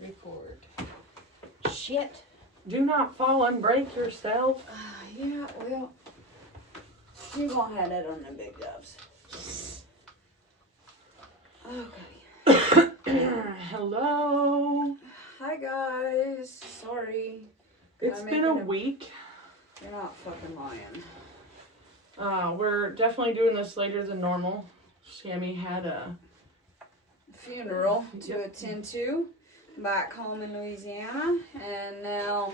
Record. Shit. Do not fall and break yourself. Yeah, well, you're gonna have that on the big jobs. Okay. Hello. Hi, guys. Sorry. It's been a week. You're not fucking lying. We're definitely doing this later than normal. Sammy had a funeral to attend to back home in Louisiana, and now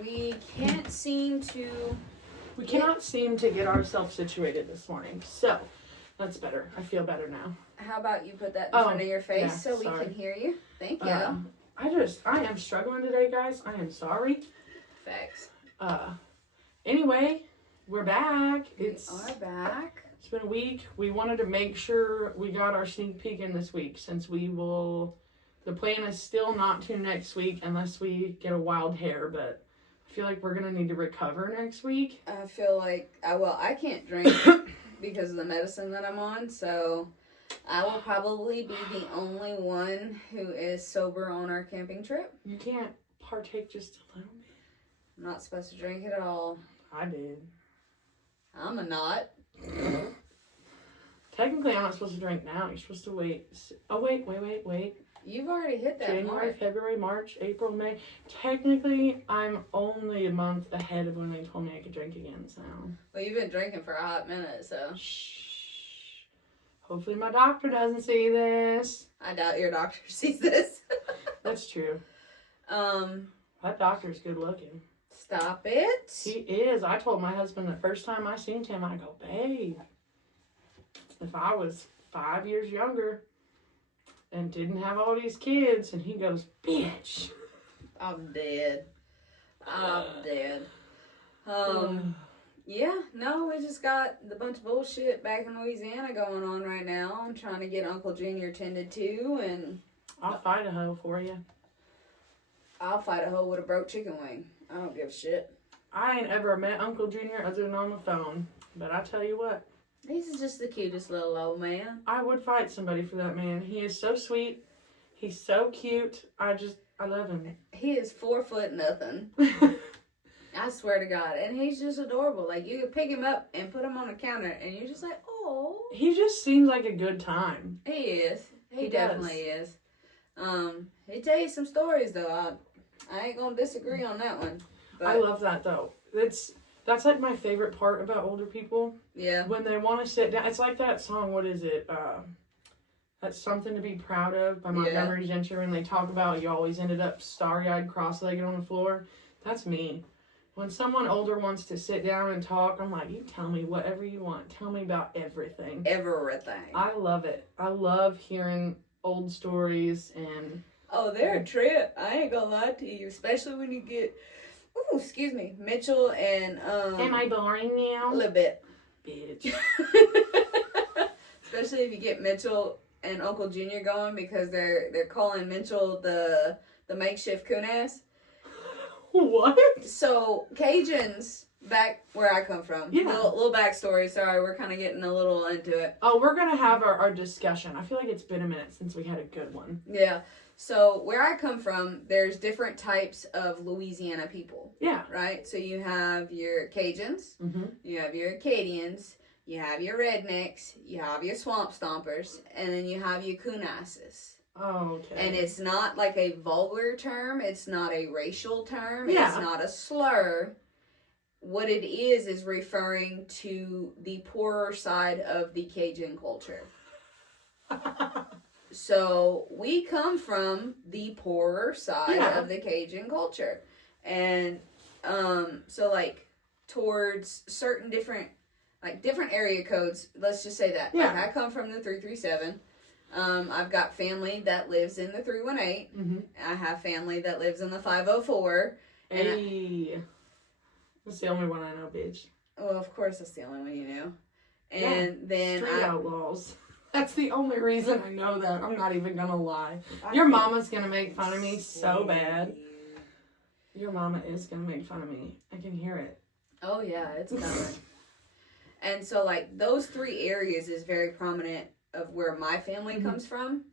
we cannot seem to get ourselves situated this morning, so that's better. I feel better now. How about you put that in front of your face so we sorry. can hear you? Thank you. I am struggling today, guys. I am sorry. Thanks. Anyway, we're back. We are back. It's been a week. We wanted to make sure we got our sneak peek in this week, since the plan is still not to next week unless we get a wild hair, but I feel like we're going to need to recover next week. I feel like, I can't drink because of the medicine that I'm on, so I will probably be the only one who is sober on our camping trip. You can't partake just a little bit. I'm not supposed to drink at all. I did. I'm a not. Technically, I'm not supposed to drink now. You're supposed to wait. Oh, wait. You've already hit that January, mark. February, March, April, May. Technically, I'm only a month ahead of when they told me I could drink again, so. Well, you've been drinking for a hot minute, so. Shh. Hopefully my doctor doesn't see this. I doubt your doctor sees this. That's true. That doctor's good looking. Stop it. He is. I told my husband the first time I seen him, I go, babe, if I was 5 years younger and didn't have all these kids, and he goes, bitch. I'm dead. Yeah, no, we just got the bunch of bullshit back in Louisiana going on right now. I'm trying to get Uncle Junior tended to, and I'll fight a hoe for you. I'll fight a hoe with a broke chicken wing. I don't give a shit. I ain't ever met Uncle Junior other than on the phone, but I tell you what. He's just the cutest little old man. I would fight somebody for that man. He is so sweet. He's so cute. I love him. He is 4 foot nothing. I swear to God. And he's just adorable. Like, you could pick him up and put him on the counter, and you're just like, oh. He just seems like a good time. He is. He does. definitely is. He tell you some stories, though. I ain't gonna disagree on that one. But I love that, though. That's like my favorite part about older people. Yeah. When they want to sit down. It's like that song, what is it? That's Something to Be Proud of by Montgomery Gentry, when they talk about you always ended up starry-eyed, cross-legged on the floor. That's me. When someone older wants to sit down and talk, I'm like, you tell me whatever you want. Tell me about everything. Everything. I love it. I love hearing old stories and... Oh, they're a trip. I ain't gonna lie to you. Especially when you get... Ooh, excuse me. Mitchell and... Am I boring now? A little bit. Bitch. Especially if you get Mitchell and Uncle Junior going, because they're calling Mitchell the makeshift coon-ass. What? So, Cajuns, back where I come from. Yeah. Little backstory. Sorry, we're kind of getting a little into it. Oh, we're going to have our discussion. I feel like it's been a minute since we had a good one. Yeah. So, where I come from, there's different types of Louisiana people. Yeah. Right? So, you have your Cajuns. Mm-hmm. You have your Acadians. You have your rednecks. You have your swamp stompers. And then you have your coonasses. Oh, okay. And it's not like a vulgar term. It's not a racial term. Yeah. It's not a slur. What it is referring to the poorer side of the Cajun culture. So, we come from the poorer side of the Cajun culture. And, so, like, towards certain different area codes, let's just say that. Yeah. Like, I come from the 337. I've got family that lives in the 318. Mm-hmm. I have family that lives in the 504. Hey. That's the only one I know, bitch. Well, of course, that's the only one you know. And then Street outlaws. That's the only reason I know that. I'm not even gonna lie. Your mama's gonna make fun of me so bad. Your mama is gonna make fun of me. I can hear it. Oh, yeah, it's coming. And so, like, those 3 areas is very prominent of where my family comes from.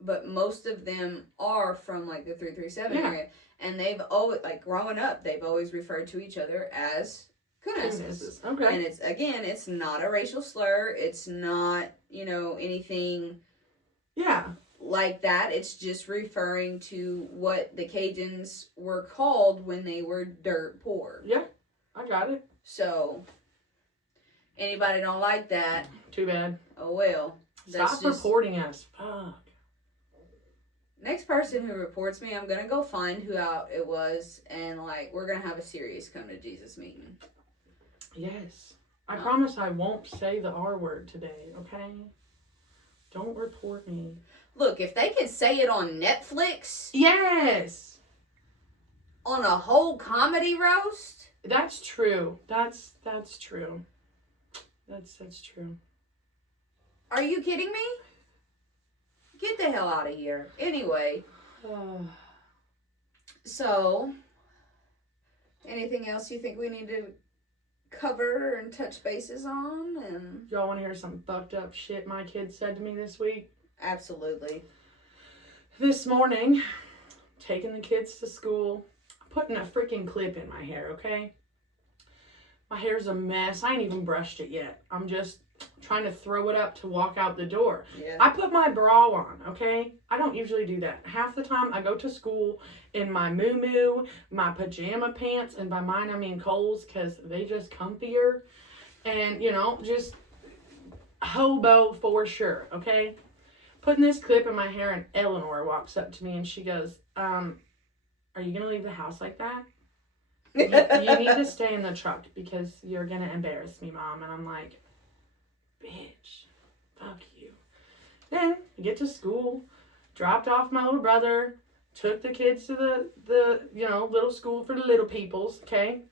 but most of them are from like the 337 area. And they've always, like growing up, they've always referred to each other as Kunesses. Okay. And it's not a racial slur. It's not, anything like that. It's just referring to what the Cajuns were called when they were dirt poor. Yeah, I got it. So, anybody don't like that. Too bad. Oh, well. Stop reporting us. Fuck. Next person who reports me, I'm going to go find who it was, and, we're going to have a serious come to Jesus meeting. Yes. I promise I won't say the R word today, okay? Don't report me. Look, if they could say it on Netflix... Yes! On a whole comedy roast? That's true. That's true. That's true. Are you kidding me? Get the hell out of here. Anyway. So, anything else you think we need to cover and touch bases on? And y'all want to hear some fucked up shit my kid said to me this week? Absolutely. This morning, taking the kids to school, putting a freaking clip in my hair, okay? My hair's a mess. I ain't even brushed it yet. I'm just trying to throw it up to walk out the door. Yeah. I put my bra on, okay? I don't usually do that. Half the time I go to school in my muumuu, my pajama pants, and by mine I mean Kohl's because they just comfier. And, just hobo for sure, okay? Putting this clip in my hair, and Eleanor walks up to me and she goes, are you going to leave the house like that? You need to stay in the truck because you're going to embarrass me, Mom. And I'm like, bitch, fuck you. Then I get to school, dropped off my little brother, took the kids to the little school for the little peoples, okay?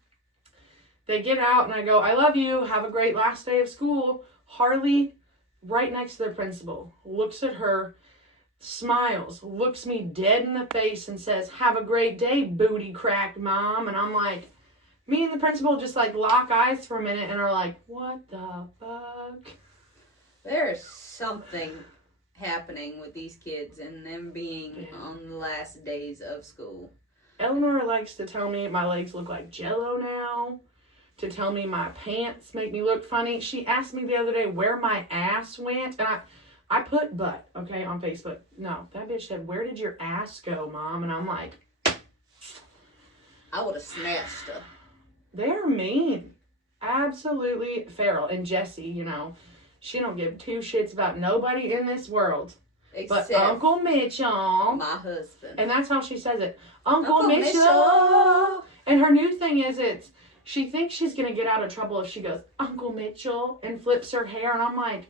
They get out and I go, I love you, have a great last day of school. Harley, right next to their principal, looks at her, smiles, looks me dead in the face and says, have a great day, booty crack, Mom. And I'm like, me and the principal just lock eyes for a minute and are like, what the fuck? There's something happening with these kids and them being on the last days of school. Eleanor likes to tell me my legs look like Jell-O now, to tell me my pants make me look funny. She asked me the other day where my ass went, and I put butt, okay, on Facebook. No, that bitch said, where did your ass go, Mom? And I'm like, I would have snatched her. They're mean. Absolutely feral. And Jessie, she don't give two shits about nobody in this world. Except but Uncle Mitchell. My husband. And that's how she says it. Uncle Mitchell. And her new thing is she thinks she's going to get out of trouble if she goes, Uncle Mitchell, and flips her hair. And I'm like,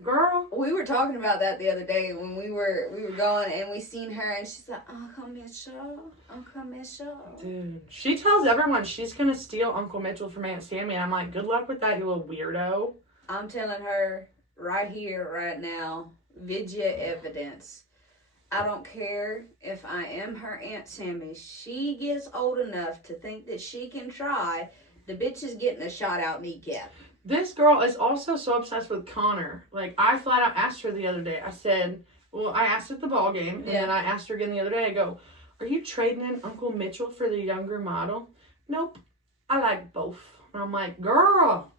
girl. We were talking about that the other day when we were going and we seen her and she's like, Uncle Mitchell, Uncle Mitchell. Dude. She tells everyone she's going to steal Uncle Mitchell from Aunt Sammy. And I'm like, good luck with that, you little weirdo. I'm telling her right here, right now, video evidence. I don't care if I am her Aunt Sammy. She gets old enough to think that she can try. The bitch is getting a shot out kneecap. This girl is also so obsessed with Connor. I flat out asked her the other day. I said, I asked at the ball game, and then I asked her again the other day. I go, are you trading in Uncle Mitchell for the younger model? Nope. I like both. And I'm like, girl.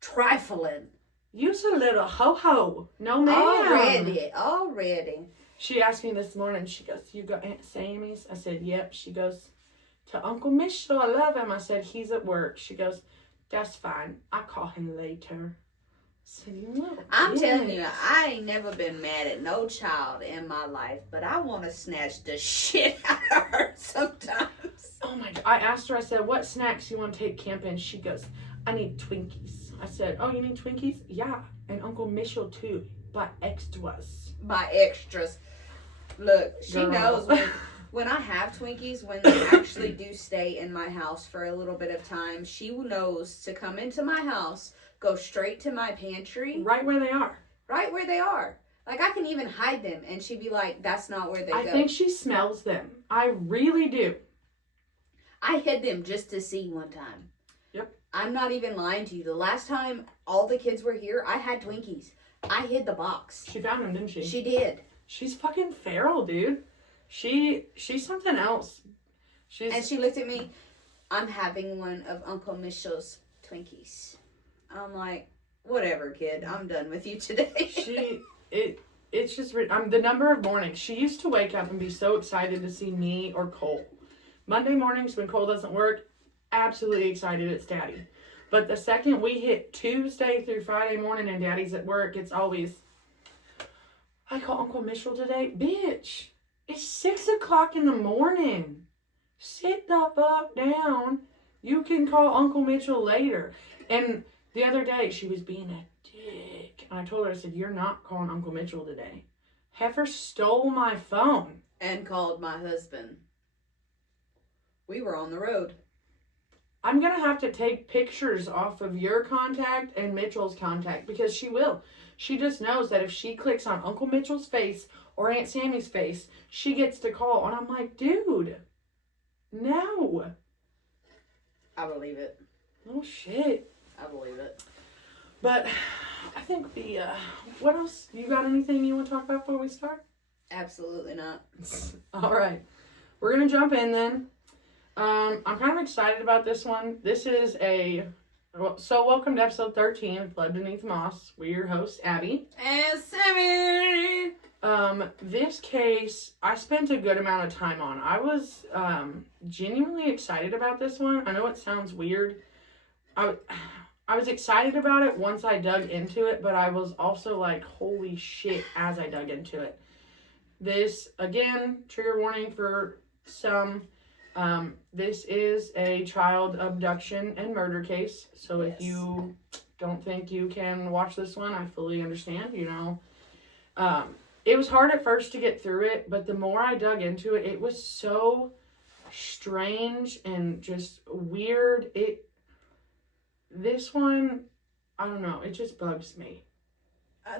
Trifling. You's a little ho-ho. No, ma'am. Already. She asked me this morning, she goes, you got Aunt Sammy's? I said, yep. She goes, to Uncle Mitchell, I love him. I said, he's at work. She goes, that's fine. I'll call him later. So I'm telling you, I ain't never been mad at no child in my life, but I want to snatch the shit out of her sometimes. Oh my God. I asked her, I said, what snacks you want to take camping? She goes, I need Twinkies. I said, oh, you need Twinkies? Yeah. And Uncle Mitchell too. By extras. Look, she knows when I have Twinkies, when they actually do stay in my house for a little bit of time, she knows to come into my house, go straight to my pantry. Right where they are. Right where they are. I can even hide them, and she'd be like, that's not where they go. I think she smells them. I really do. I hid them just to see one time. Yep. I'm not even lying to you. The last time all the kids were here, I had Twinkies. I hid the box. She found them, didn't she? She did. She's fucking feral, dude. She's something else. And she looked at me. I'm having one of Uncle Mitchell's Twinkies. I'm like, whatever, kid. I'm done with you today. It's just the number of mornings she used to wake up and be so excited to see me or Cole. Monday mornings when Cole doesn't work, absolutely excited it's Daddy. But the second we hit Tuesday through Friday morning and Daddy's at work, it's always, I call Uncle Mitchell today. Bitch, it's 6 o'clock in the morning. Sit the fuck down. You can call Uncle Mitchell later. And the other day, she was being a dick. And I told her, I said, you're not calling Uncle Mitchell today. Heifer stole my phone. And called my husband. We were on the road. I'm going to have to take pictures off of your contact and Mitchell's contact because she will. She just knows that if she clicks on Uncle Mitchell's face or Aunt Sammy's face, she gets to call. And I'm like, dude, no. I believe it. Oh, shit. I believe it. But I think what else? You got anything you want to talk about before we start? Absolutely not. All right. We're going to jump in then. I'm kind of excited about this one. This is welcome to episode 13 of Blood Beneath Moss. We're your hosts, Abby. And Sammy! This case, I spent a good amount of time on. I was genuinely excited about this one. I know it sounds weird. I was excited about it once I dug into it, but I was also like, holy shit, as I dug into it. This, again, trigger warning for some. This is a child abduction and murder case. So if you don't think you can watch this one, I fully understand, It was hard at first to get through it, but the more I dug into it, it was so strange and just weird. This one, I don't know, it just bugs me.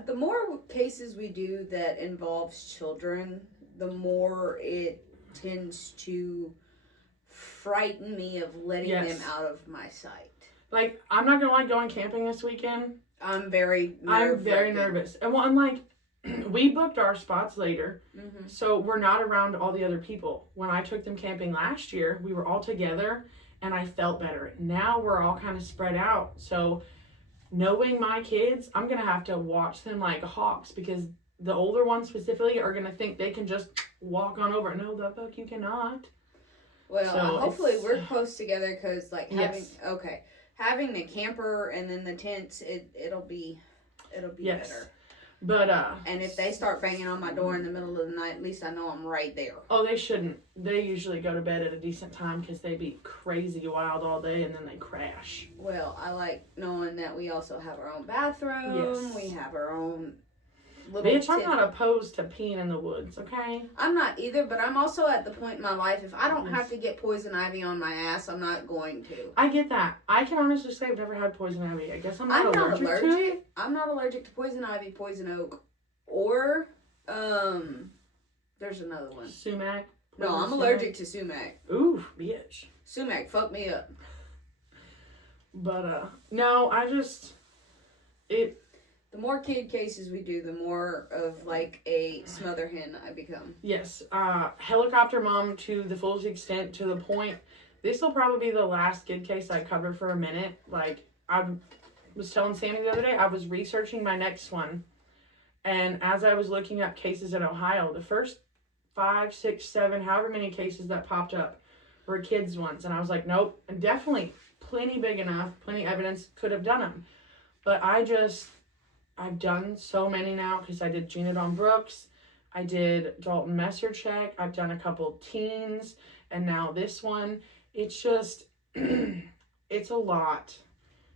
The more cases we do that involves children, the more it tends to frighten me of letting them out of my sight. Like, I'm not gonna going camping this weekend. I'm very nervous. And well, I'm like, we booked our spots later, so we're not around all the other people. When I took them camping last year, we were all together, and I felt better. Now we're all kind of spread out, so knowing my kids, I'm gonna have to watch them like hawks, because the older ones specifically are gonna think they can just walk on over. No, the fuck you cannot. Well, so hopefully we're close together, because like having the camper and then the tents, it'll be better. But and if they start banging on my door in the middle of the night, at least I know I'm right there. Oh, they shouldn't. They usually go to bed at a decent time because they be crazy wild all day and then they crash. Well, I like knowing that we also have our own bathroom. Yes. We have our own little Bitch, I'm not opposed to peeing in the woods, okay? I'm not either, but I'm also at the point in my life, if I don't have to get poison ivy on my ass, I'm not going to. I get that. I can honestly say I've never had poison ivy. I guess I'm not allergic to it. I'm not allergic to poison ivy, poison oak, or, there's another one. Sumac. No, I'm allergic to sumac. Ooh, bitch. Sumac fucked me up. But, no, the more kid cases we do, the more of like a smother hen I become. Yes. Helicopter mom to the fullest extent, to the point. This will probably be the last kid case I cover for a minute. Like, I was telling Sammy the other day, I was researching my next one. And as I was looking up cases in Ohio, the first 5, 6, 7, however many cases that popped up were kids ones. And I was like, nope, definitely plenty big enough, plenty evidence, could have done them. But I've done so many now because I did Gina Dawn Brooks, I did Dalton Messercheck, I've done a couple teens, and now this one. It's just, it's a lot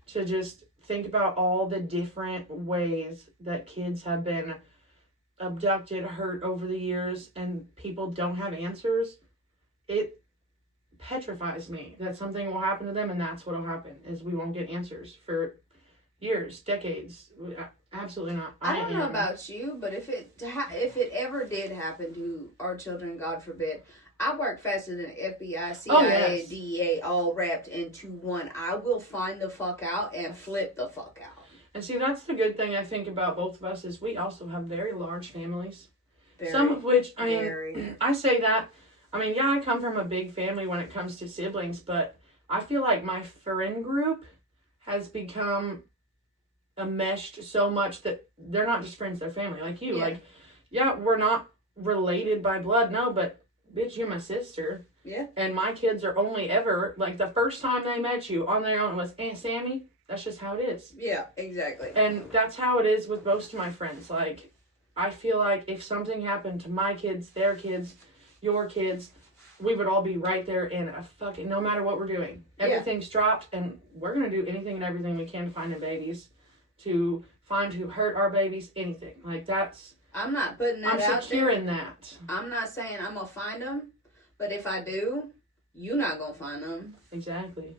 to just think about all the different ways that kids have been abducted, hurt over the years, and people don't have answers. It petrifies me that something will happen to them, and that's what will happen, is we won't get answers for years, decades. Absolutely not. I don't know about you, but if it ever did happen to our children, God forbid, I work faster than FBI, CIA, DEA, all wrapped into one. I will find the fuck out and flip the fuck out. And see, that's the good thing I think about both of us, is we also have very large families. Some of which, I mean, I say that, I mean, yeah, I come from a big family when it comes to siblings, but I feel like my friend group has become enmeshed so much that they're not just friends, they're family, like you. Like, yeah, we're not related by blood, no, but bitch, you're my sister. Yeah. And my kids are only ever, like, the first time they met you on their own was Aunt Sammy. That's just how it is. Yeah, exactly. And that's how it is with most of my friends. Like, I feel like if something happened to my kids, their kids, your kids, we would all be right there in a fucking, no matter what we're doing. Everything's dropped, and we're going to do anything and everything we can to find the babies, to find who hurt our babies, anything. Like, that's... I'm not putting that out there. I'm secure in that. I'm not saying I'm going to find them, but if I do, you're not going to find them. Exactly.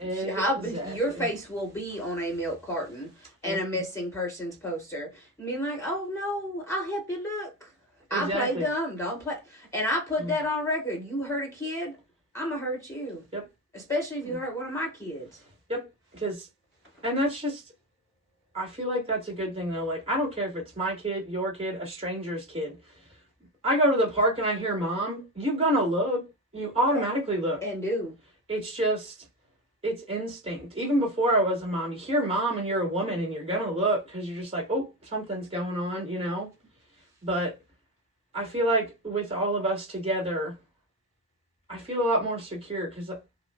Your face will be on a milk carton and a missing persons poster. And being like, oh no, I'll help you look. I play dumb, don't play. And I put that on record. You hurt a kid, I'm going to hurt you. Yep. Especially if you hurt one of my kids. Yep. And that's just, I feel like that's a good thing though. Like, I don't care if it's my kid, your kid, a stranger's kid. I go to the park and I hear mom, you're going to look. You automatically look. And do. It's just... It's instinct. Even before I was a mom, you hear mom and you're a woman and you're going to look because you're just like, oh, something's going on, you know? But I feel like with all of us together, I feel a lot more secure because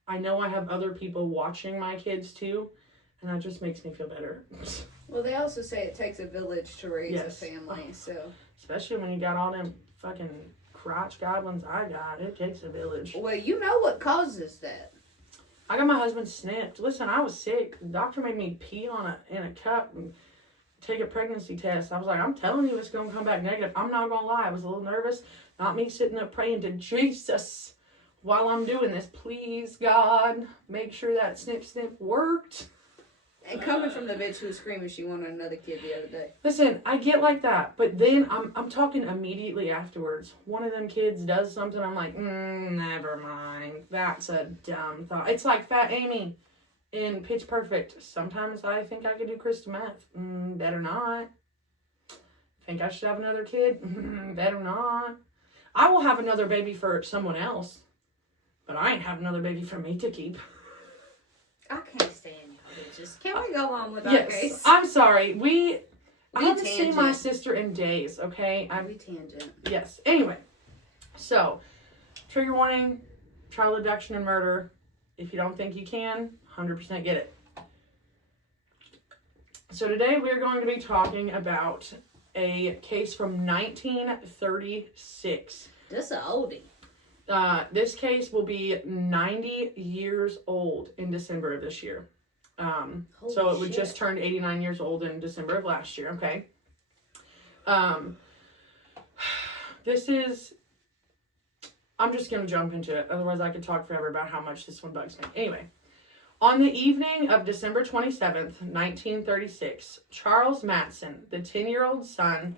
I know I have other people watching my kids too, and that just makes me feel better. Well, they also say it takes a village to raise a family, so. Especially when you got all them fucking crotch goblins I got. It takes a village. Well, you know what causes that. I got my husband snipped. Listen, I was sick. The doctor made me pee in a cup and take a pregnancy test. I was like, I'm telling you it's going to come back negative. I'm not going to lie. I was a little nervous. Not me sitting there praying to Jesus while I'm doing this. Please, God, make sure that snip worked. And coming from the bitch who was screaming she wanted another kid the other day. Listen, I get like that. But then I'm talking immediately afterwards. One of them kids does something. I'm like, never mind. That's a dumb thought. It's like Fat Amy in Pitch Perfect. Sometimes I think I could do crystal meth. Better not. Think I should have another kid? Better not. I will have another baby for someone else. But I ain't have another baby for me to keep. I can't stand y'all bitches. Can we go on with our case? I'm sorry. I haven't seen my sister in days, okay? We tangent. Yes. Anyway. So, trigger warning, child abduction and murder. If you don't think you can, 100% get it. So today we're going to be talking about a case from 1936. This an oldie. This case will be 90 years old in December of this year. So it would just turn 89 years old in December of last year, okay? I'm just going to jump into it. Otherwise, I could talk forever about how much this one bugs me. Anyway, on the evening of December 27th, 1936, Charles Mattson, the 10-year-old son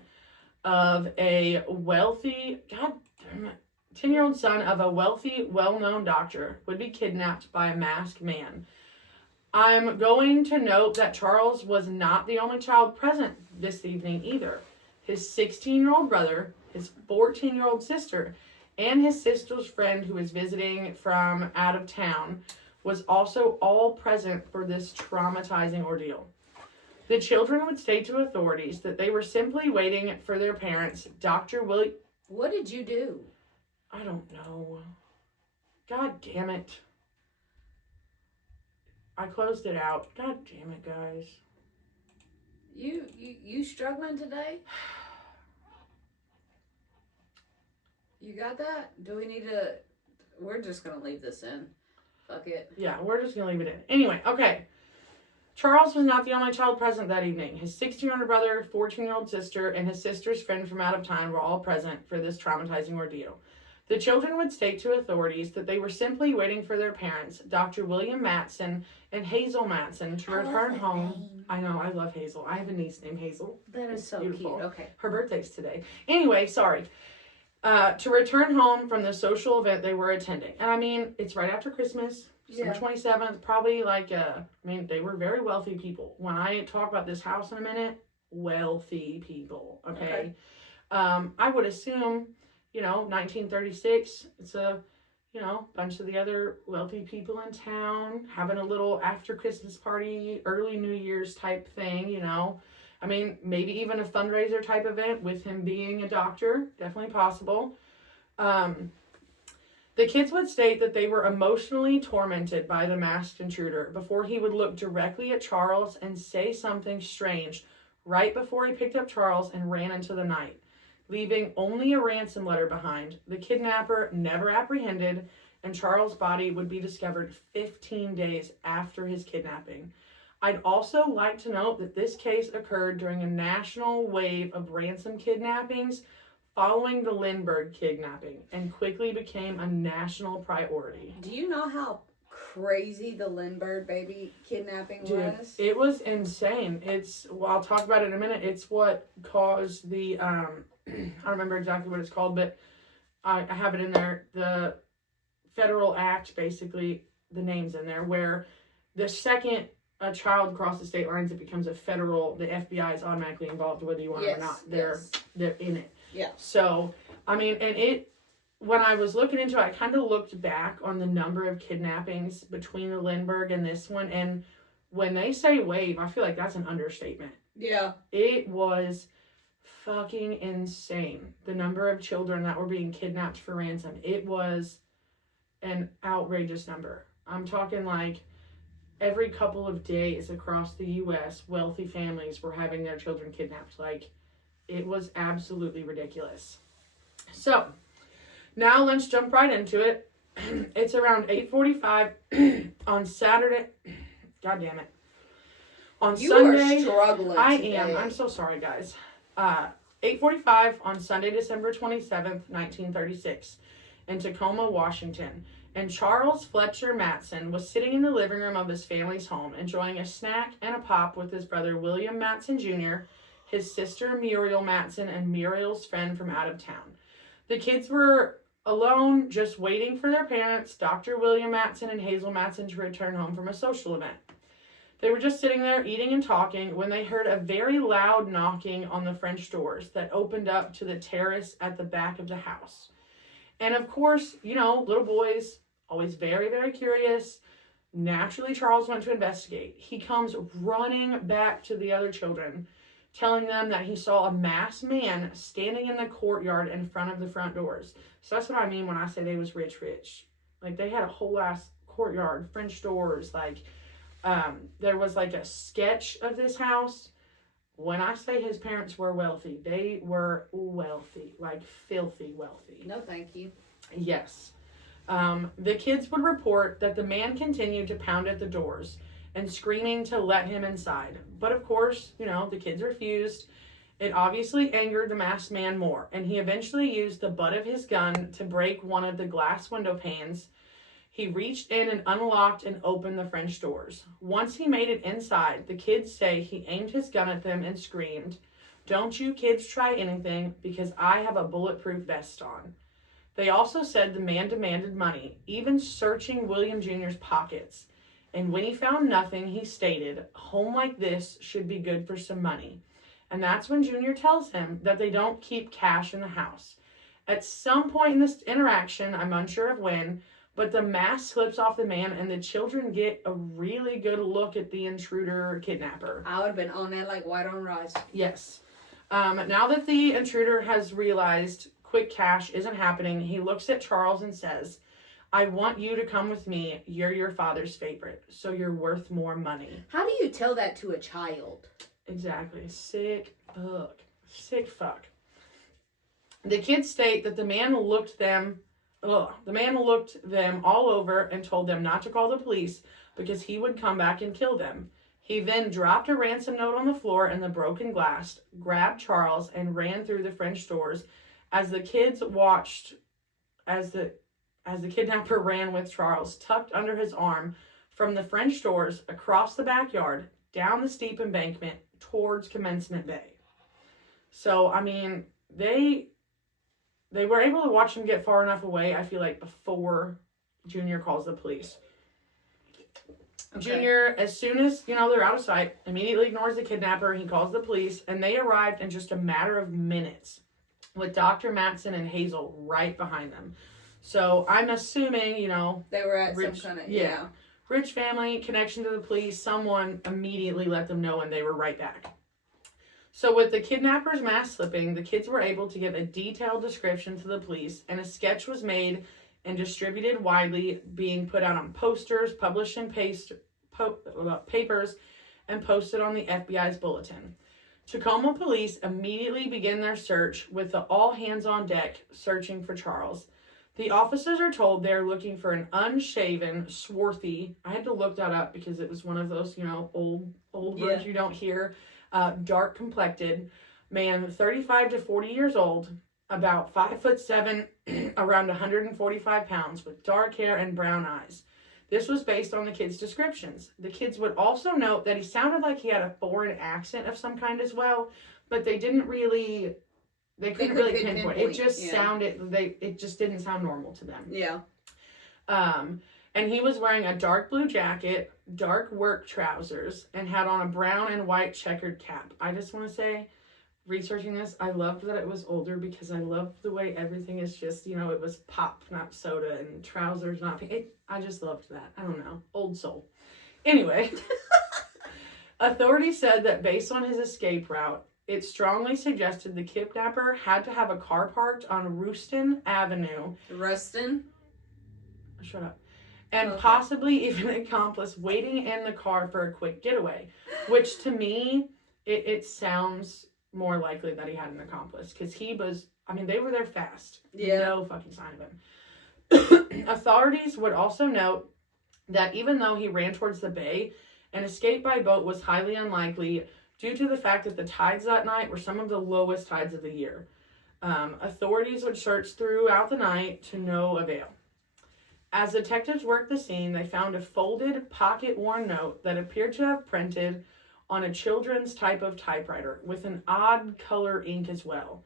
of a wealthy... God damn it. 10-year-old son of a wealthy, well-known doctor would be kidnapped by a masked man. I'm going to note that Charles was not the only child present this evening either. His 16-year-old brother, his 14-year-old sister, and his sister's friend who was visiting from out of town was also all present for this traumatizing ordeal. The children would state to authorities that they were simply waiting for their parents, Dr. William... What did you do? I don't know. God damn it. I closed it out. God damn it, guys. You struggling today? You got that? Do we need to... We're just going to leave this in. Fuck it. Yeah, we're just going to leave it in. Anyway, okay. Charles was not the only child present that evening. His 16-year-old brother, 14-year-old sister, and his sister's friend from out of town were all present for this traumatizing ordeal. The children would state to authorities that they were simply waiting for their parents, Dr. William Mattson and Hazel Mattson, to return home. Name. I know, I love Hazel. I have a niece named Hazel. That is so beautiful. Cute. Okay. Her birthday's today. Anyway, sorry. To return home from the social event they were attending. And I mean, it's right after Christmas, December 27th, probably they were very wealthy people. When I talk about this house in a minute, wealthy people, okay? I would assume, 1936, it's a, bunch of the other wealthy people in town having a little after Christmas party, early New Year's type thing, I mean, maybe even a fundraiser type event with him being a doctor. Definitely possible. The kids would state that they were emotionally tormented by the masked intruder before he would look directly at Charles and say something strange right before he picked up Charles and ran into the night, leaving only a ransom letter behind. The kidnapper never apprehended, and Charles' body would be discovered 15 days after his kidnapping. I'd also like to note that this case occurred during a national wave of ransom kidnappings following the Lindbergh kidnapping and quickly became a national priority. Do you know how crazy the Lindbergh baby kidnapping was? It was insane. I'll talk about it in a minute. It's what caused the, I don't remember exactly what it's called, but I have it in there. The federal act, basically, the name's in there, where the second a child crosses state lines, it becomes the FBI is automatically involved, whether you want it or not. They're in it. Yeah. So, I mean, and when I was looking into it, I kind of looked back on the number of kidnappings between the Lindbergh and this one, and when they say wave, I feel like that's an understatement. Yeah. It was fucking insane, the number of children that were being kidnapped for ransom. It was an outrageous number. I'm talking like every couple of days across the U.S., wealthy families were having their children kidnapped. Like, it was absolutely ridiculous. So, now let's jump right into it. It's around 8:45 on Saturday. God damn it. On Sunday. You are struggling I today. am. I'm so sorry, guys. 8:45 on Sunday, December 27th, 1936, in Tacoma, Washington. And Charles Fletcher Mattson was sitting in the living room of his family's home, enjoying a snack and a pop with his brother William Mattson Jr., his sister Muriel Mattson, and Muriel's friend from out of town. The kids were alone, just waiting for their parents, Dr. William Mattson and Hazel Mattson, to return home from a social event. They were just sitting there eating and talking when they heard a very loud knocking on the French doors that opened up to the terrace at the back of the house. And of course, little boys, always very, very curious. Naturally, Charles went to investigate. He comes running back to the other children, telling them that he saw a masked man standing in the courtyard in front of the front doors. So that's what I mean when I say they was rich. Like, they had a whole ass courtyard, French doors. Like, there was like a sketch of this house. When I say his parents were wealthy, they were wealthy, like filthy wealthy. No, thank you. Yes. The kids would report that the man continued to pound at the doors and screaming to let him inside. But of course, the kids refused. It obviously angered the masked man more, and he eventually used the butt of his gun to break one of the glass window panes. He reached in and unlocked and opened the French doors. Once he made it inside, the kids say he aimed his gun at them and screamed, "Don't you kids try anything, because I have a bulletproof vest on." They also said the man demanded money, even searching William Jr.'s pockets. And when he found nothing, he stated, "Home like this should be good for some money." And that's when Junior tells him that they don't keep cash in the house. At some point in this interaction, I'm unsure of when, but the mask slips off the man and the children get a really good look at the intruder kidnapper. I would have been on that like white on rice. Yes. Now that the intruder has realized quick cash isn't happening, he looks at Charles and says, "I want you to come with me. You're your father's favorite, so you're worth more money." How do you tell that to a child? Exactly. Sick fuck. Sick fuck. The kids state that the man looked them all over and told them not to call the police because he would come back and kill them. He then dropped a ransom note on the floor and the broken glass, grabbed Charles, and ran through the French doors as the kids watched as the kidnapper ran with Charles tucked under his arm from the French doors across the backyard, down the steep embankment towards Commencement Bay. So, I mean, they were able to watch him get far enough away, I feel like, before Junior calls the police. Okay. Junior, as soon as, they're out of sight, immediately ignores the kidnapper. He calls the police, and they arrived in just a matter of minutes. with Dr. Mattson and Hazel right behind them. So I'm assuming, they were at rich, some kind of, rich family, connection to the police, someone immediately let them know and they were right back. So with the kidnappers' mass slipping, the kids were able to give a detailed description to the police, and a sketch was made and distributed widely, being put out on posters, published in papers, and posted on the FBI's bulletin. Tacoma police immediately began their search with the all hands on deck searching for Charles. The officers are told they're looking for an unshaven, swarthy, I had to look that up because it was one of those, old words you don't hear, dark complected man, 35 to 40 years old, about 5'7", around 145 pounds, with dark hair and brown eyes. This was based on the kids' descriptions. The kids would also note that he sounded like he had a foreign accent of some kind as well, but they couldn't really pinpoint. It just sounded, it just didn't sound normal to them. Yeah. And he was wearing a dark blue jacket, dark work trousers, and had on a brown and white checkered cap. I just want to say, researching this, I loved that it was older because I loved the way everything is just, it was pop, not soda, and trousers, not pink. I just loved that. I don't know. Old soul. Anyway, authorities said that based on his escape route, it strongly suggested the kidnapper had to have a car parked on Ruston Avenue. Ruston? Shut up. And possibly even an accomplice waiting in the car for a quick getaway. Which to me, it sounds more likely that he had an accomplice. Because they were there fast. Yeah. No fucking sign of him. Authorities would also note that even though he ran towards the bay, an escape by boat was highly unlikely due to the fact that the tides that night were some of the lowest tides of the year. Authorities would search throughout the night to no avail. As detectives worked the scene, they found a folded, pocket-worn note that appeared to have printed on a children's type of typewriter with an odd color ink as well.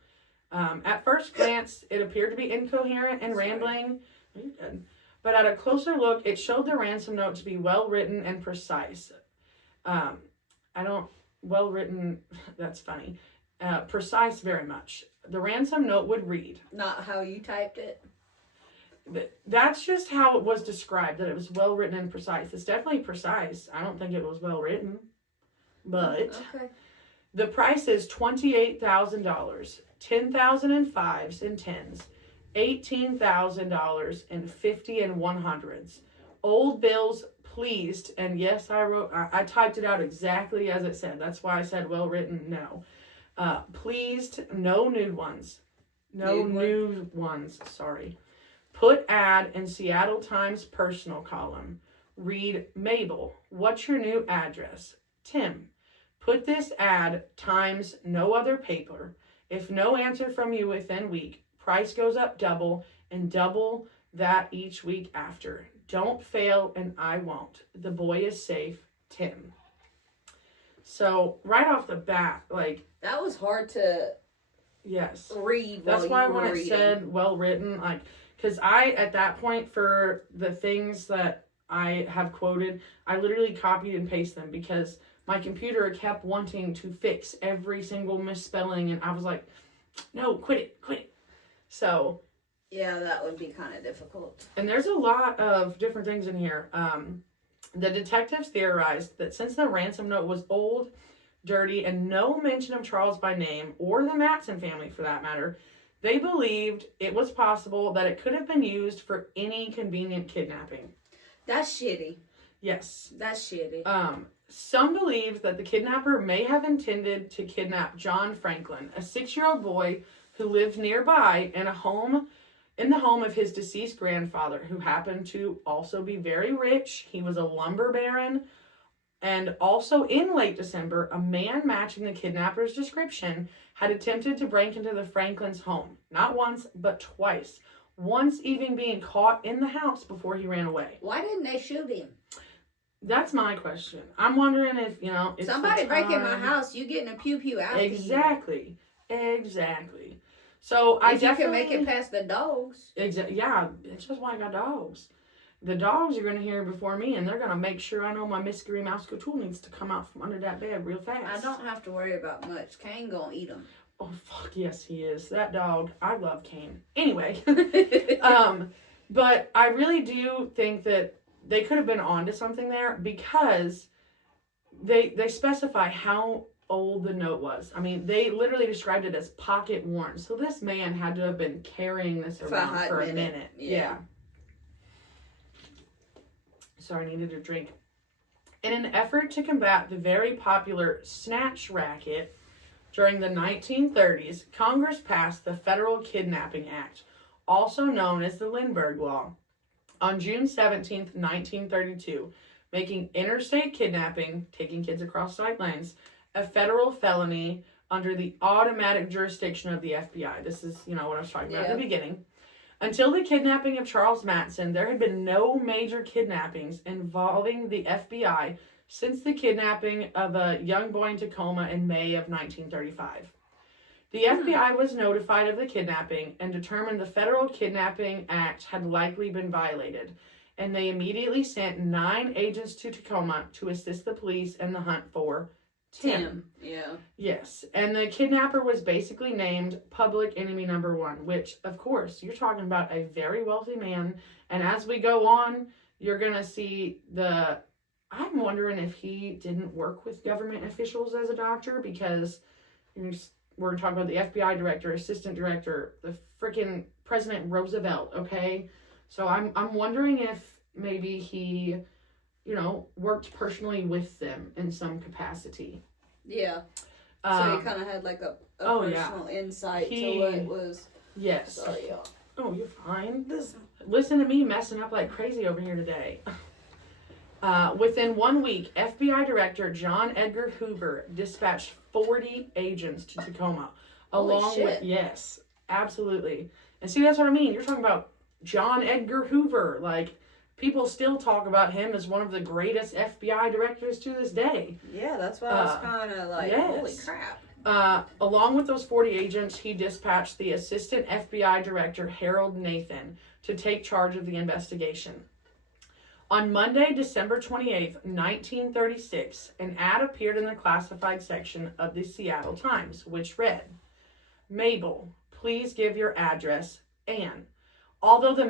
At first glance, it appeared to be incoherent and rambling, but at a closer look, it showed the ransom note to be well-written and precise. Well-written, that's funny. Precise very much. The ransom note would read. Not how you typed it? That's just how it was described, that it was well-written and precise. It's definitely precise. I don't think it was well-written. But the price is $28,000, $10,000 in 5s and 10s, $18,000 in 50 and 100s. Old bills, pleased, and yes, I typed it out exactly as it said. That's why I said well-written, no. Pleased, no nude ones. No nude ones, sorry. Put ad in Seattle Times personal column. Read, Mabel, what's your new address? Tim, put this ad times no other paper. If no answer from you within week, price goes up double and double that each week after. Don't fail and I won't. The boy is safe, Tim. So right off the bat, that was hard to read. That's why when it said well written, because at that point, for the things that I have quoted, I literally copied and pasted them because my computer kept wanting to fix every single misspelling, and I was like, no, quit it. So. Yeah, that would be kind of difficult. And there's a lot of different things in here. The detectives theorized that since the ransom note was old, dirty, and no mention of Charles by name, or the Mattson family for that matter, they believed it was possible that it could have been used for any convenient kidnapping. That's shitty. Yes. That's shitty. Some believe that the kidnapper may have intended to kidnap John Franklin, a 6-year-old boy who lived nearby in the home of his deceased grandfather, who happened to also be very rich. He was a lumber baron. And also in late December, a man matching the kidnapper's description had attempted to break into the Franklin's home. Not once, but twice. Once even being caught in the house before he ran away. Why didn't they shoot him? That's my question. I'm wondering if, it's somebody breaking my house, you getting a pew-pew out. Exactly. So I definitely can make it past the dogs. Yeah, it's just why I got dogs. The dogs are going to hear before me, and they're going to make sure I know my Mystery Mouse Couture needs to come out from under that bed real fast. I don't have to worry about much. Kane going to eat them. Oh, fuck, yes, he is. That dog. I love Kane. Anyway. But I really do think that they could have been onto something there because they specify how old the note was. I mean, they literally described it as pocket worn. So this man had to have been carrying this around for a minute. Yeah. Sorry, I needed a drink. In an effort to combat the very popular snatch racket during the 1930s, Congress passed the Federal Kidnapping Act, also known as the Lindbergh Law, on June 17th, 1932, making interstate kidnapping, taking kids across state lines, a federal felony under the automatic jurisdiction of the FBI. This is, what I was talking about at the beginning. Until the kidnapping of Charles Mattson, there had been no major kidnappings involving the FBI since the kidnapping of a young boy in Tacoma in May of 1935. The FBI was notified of the kidnapping and determined the Federal Kidnapping Act had likely been violated, and they immediately sent 9 agents to Tacoma to assist the police in the hunt for Tim. Yeah. Yes. And the kidnapper was basically named Public Enemy Number 1, which, of course, you're talking about a very wealthy man. And as we go on, you're going to see I'm wondering if he didn't work with government officials as a doctor, because we're talking about the FBI director, assistant director, the freaking President Roosevelt, okay? So I'm wondering if maybe he worked personally with them in some capacity. Yeah. So he kind of had like a personal insight to what it was. Yes. Sorry, y'all. Oh, you're fine. Listen to me messing up like crazy over here today. Within 1 week, FBI Director John Edgar Hoover dispatched 40 agents to Tacoma. Yes, absolutely. And see, that's what I mean. You're talking about John Edgar Hoover. Like, people still talk about him as one of the greatest FBI directors to this day. Yeah, that's why I was kind of like, holy crap. Along with those 40 agents, he dispatched the Assistant FBI Director Harold Nathan to take charge of the investigation. On Monday, December 28th, 1936, an ad appeared in the classified section of the Seattle Times, which read, "Mabel, please give your address, Anne." Although the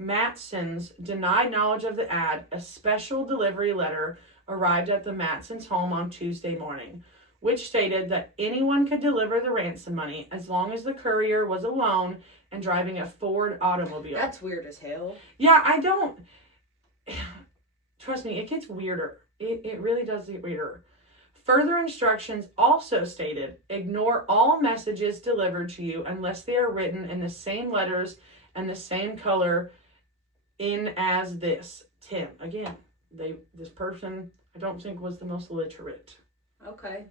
Mattsons denied knowledge of the ad, a special delivery letter arrived at the Mattsons' home on Tuesday morning, which stated that anyone could deliver the ransom money as long as the courier was alone and driving a Ford automobile. That's weird as hell. Yeah, trust me, it gets weirder. It really does get weirder. Further instructions also stated, ignore all messages delivered to you unless they are written in the same letters and the same color in as this. Tim. Again, this person, I don't think, was the most literate. Okay.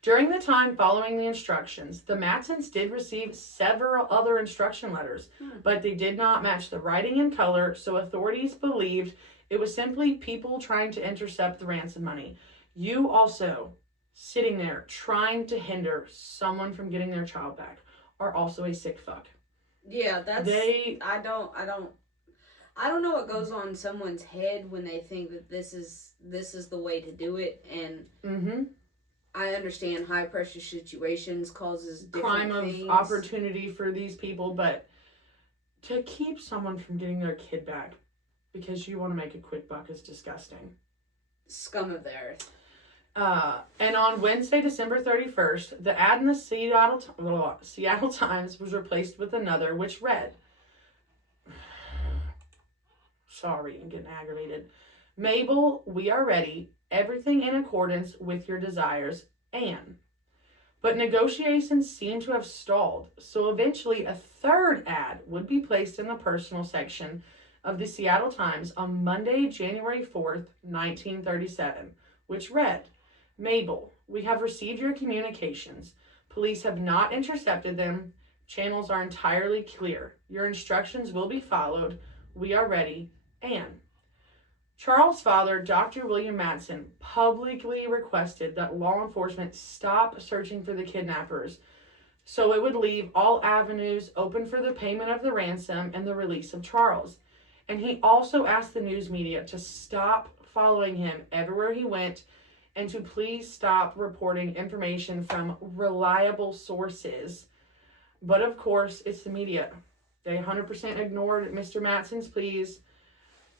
During the time following the instructions, the Mattsons did receive several other instruction letters, but they did not match the writing and color, so authorities believed it was simply people trying to intercept the ransom money. You also, sitting there trying to hinder someone from getting their child back, are also a sick fuck. Yeah, I don't know what goes on in someone's head when they think that this is the way to do it, and I understand high pressure situations causes different things. Crime of opportunity for these people, but to keep someone from getting their kid back because you want to make a quick buck is disgusting. Scum of the earth. And on Wednesday, December 31st, the ad in the Seattle Times was replaced with another, which read, sorry, I'm getting aggravated. "Mabel, we are ready. Everything in accordance with your desires, Anne." But negotiations seem to have stalled, so eventually a third ad would be placed in the personal section of the Seattle Times on Monday, January 4th, 1937, which read, "Mabel, we have received your communications. Police have not intercepted them. Channels are entirely clear. Your instructions will be followed. We are ready, Anne." Charles' father, Dr. William Mattson, publicly requested that law enforcement stop searching for the kidnappers, so it would leave all avenues open for the payment of the ransom and the release of Charles. And he also asked the news media to stop following him everywhere he went and to please stop reporting information from reliable sources. But of course, it's the media. They 100% ignored Mr. Mattson's pleas,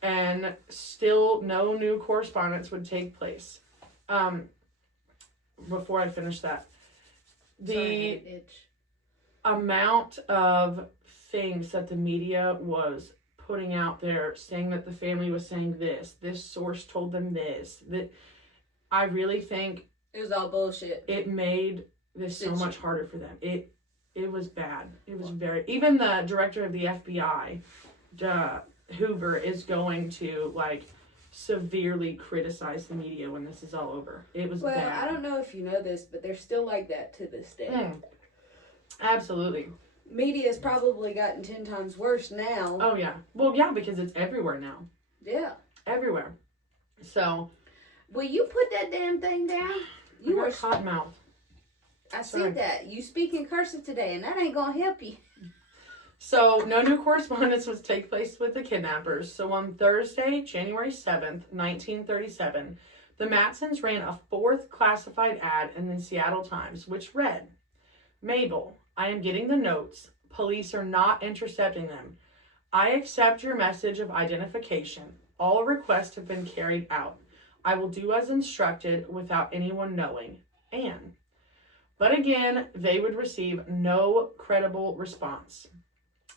and still no new correspondence would take place. Before I finish that, the amount of things that the media was putting out there, saying that the family was saying this source told them this, that I really think it was all bullshit. It made this so much harder for them. It was bad. It was even the director of the FBI, Hoover, is going to like severely criticize the media when this is all over. It was bad. Well, I don't know if you know this, but they're still like that to this day. Absolutely. Media's probably gotten 10 times worse now. Oh, yeah. Well, yeah, because it's everywhere now. Yeah. Everywhere. So. Will you put that damn thing down? You were cotton mouth. I said that. You speak in cursive today, and that ain't gonna help you. So, no new correspondence was take place with the kidnappers. So, on Thursday, January 7th, 1937, the Mattsons ran a 4th classified ad in the Seattle Times, which read, "Mabel, I am getting the notes. Police are not intercepting them. I accept your message of identification. All requests have been carried out. I will do as instructed without anyone knowing. Anne." But again, they would receive no credible response.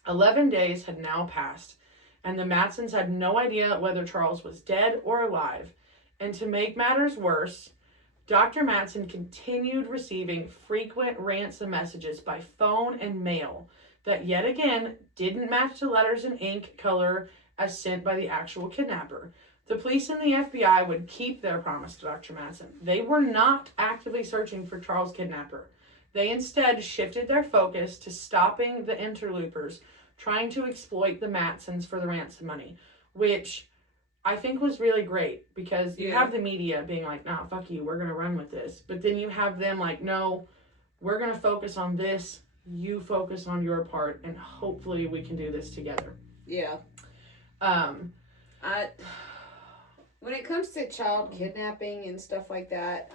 11 days had now passed, and the Mattsons had no idea whether Charles was dead or alive. And to make matters worse, Dr. Mattson continued receiving frequent ransom messages by phone and mail that yet again didn't match the letters in ink color as sent by the actual kidnapper. The police and the FBI would keep their promise to Dr. Mattson. They were not actively searching for Charles' kidnapper. They instead shifted their focus to stopping the interlopers trying to exploit the Mattsons for the ransom money, which I think was really great because you have the media being like, "Nah, fuck you, we're going to run with this." But then you have them like, "No, we're going to focus on this. You focus on your part, and hopefully we can do this together." Yeah. When it comes to child kidnapping and stuff like that,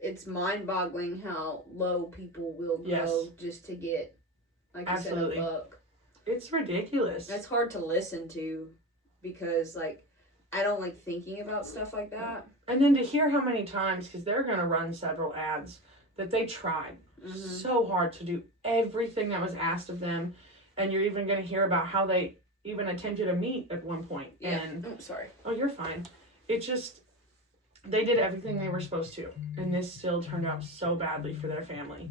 it's mind-boggling how low people will go just to get, like you said, a buck. It's ridiculous. That's hard to listen to because, like, I don't like thinking about stuff like that. And then to hear how many times, because they're going to run several ads, that they tried so hard to do everything that was asked of them. And you're even going to hear about how they even attempted a meet at one point. Yeah. And, sorry. Oh, you're fine. It just, they did everything they were supposed to. And this still turned out so badly for their family.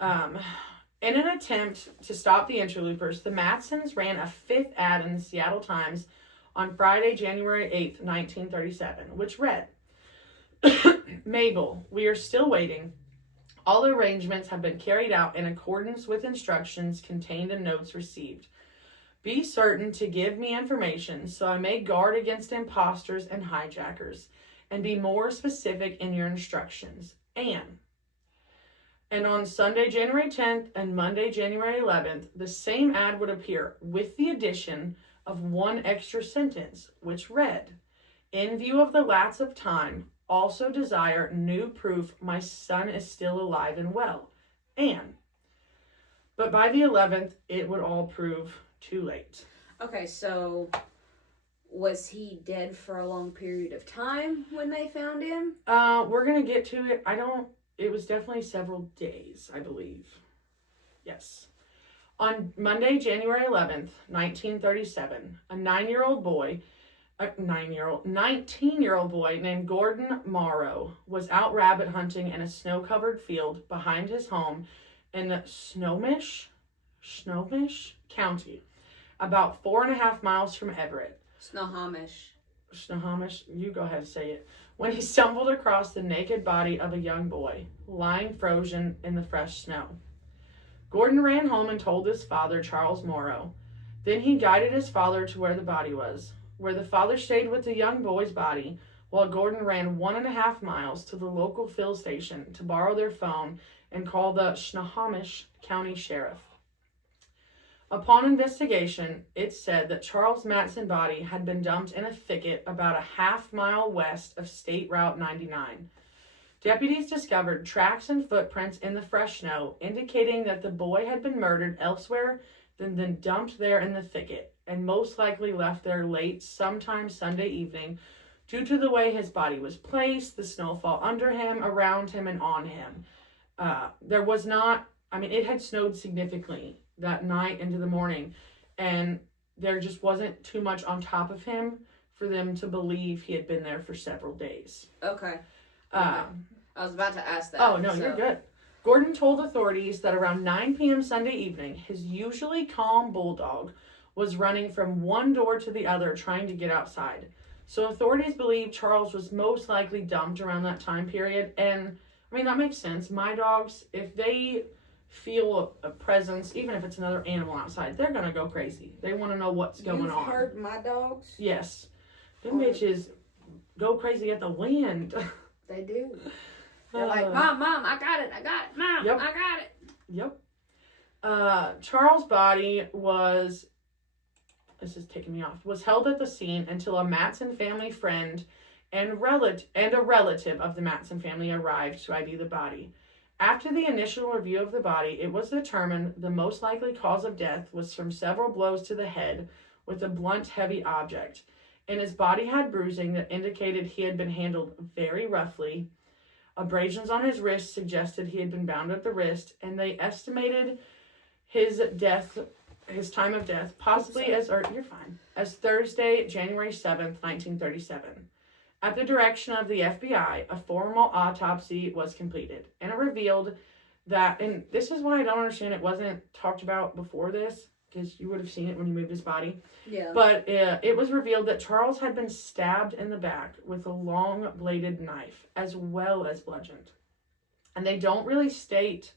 In an attempt to stop the interlopers, the Mattsons ran a 5th ad in the Seattle Times on Friday, January 8th, 1937, which read, "Mabel, we are still waiting. All arrangements have been carried out in accordance with instructions contained in notes received. Be certain to give me information so I may guard against imposters and hijackers, and be more specific in your instructions. Anne." And on Sunday, January 10th and Monday, January 11th, the same ad would appear with the addition of one extra sentence, which read, "In view of the lapse of time, also desire new proof my son is still alive and well. Anne." But by the 11th, it would all prove too late. Okay, so was he dead for a long period of time when they found him? We're going to get to it. It was definitely several days, I believe. Yes. On Monday, January 11th, 1937, a 19-year-old boy named Gordon Morrow was out rabbit hunting in a snow-covered field behind his home in Snohomish County, about 4.5 miles from Everett. Snohomish, you go ahead and say it. When he stumbled across the naked body of a young boy, lying frozen in the fresh snow. Gordon ran home and told his father, Charles Morrow. Then he guided his father to where the body was, where the father stayed with the young boy's body, while Gordon ran 1.5 miles to the local fill station to borrow their phone and call the Snohomish County Sheriff. Upon investigation, it said that Charles Mattson's body had been dumped in a thicket about a half-mile west of State Route 99. Deputies discovered tracks and footprints in the fresh snow, indicating that the boy had been murdered elsewhere than dumped there in the thicket, and most likely left there late sometime Sunday evening due to the way his body was placed, the snowfall under him, around him, and on him. It had snowed significantly that night into the morning, and there just wasn't too much on top of him for them to believe he had been there for several days. Okay. I was about to ask that. Oh, no, you're good. Gordon told authorities that around 9 p.m. Sunday evening, his usually calm bulldog was running from one door to the other trying to get outside. So authorities believe Charles was most likely dumped around that time period, and that makes sense. My dogs, if they feel a presence, even if it's another animal outside, they're gonna go crazy. They want to know what's going on. You've heard my dogs? Yes. Them bitches go crazy at the wind. They do. They're like, Mom, I got it, Mom, yep. I got it. Yep. Charles' body was held at the scene until a Mattson family friend and a relative of the Mattson family arrived to ID the body. After the initial review of the body, it was determined the most likely cause of death was from several blows to the head with a blunt, heavy object, and his body had bruising that indicated he had been handled very roughly. Abrasions on his wrist suggested he had been bound at the wrist, and they estimated his time of death, possibly as Thursday, January 7th, 1937. At the direction of the FBI, a formal autopsy was completed, and it revealed that, and this is why I don't understand it wasn't talked about before this, because you would have seen it when he moved his body. Yeah. But it was revealed that Charles had been stabbed in the back with a long-bladed knife, as well as bludgeoned. And they don't really state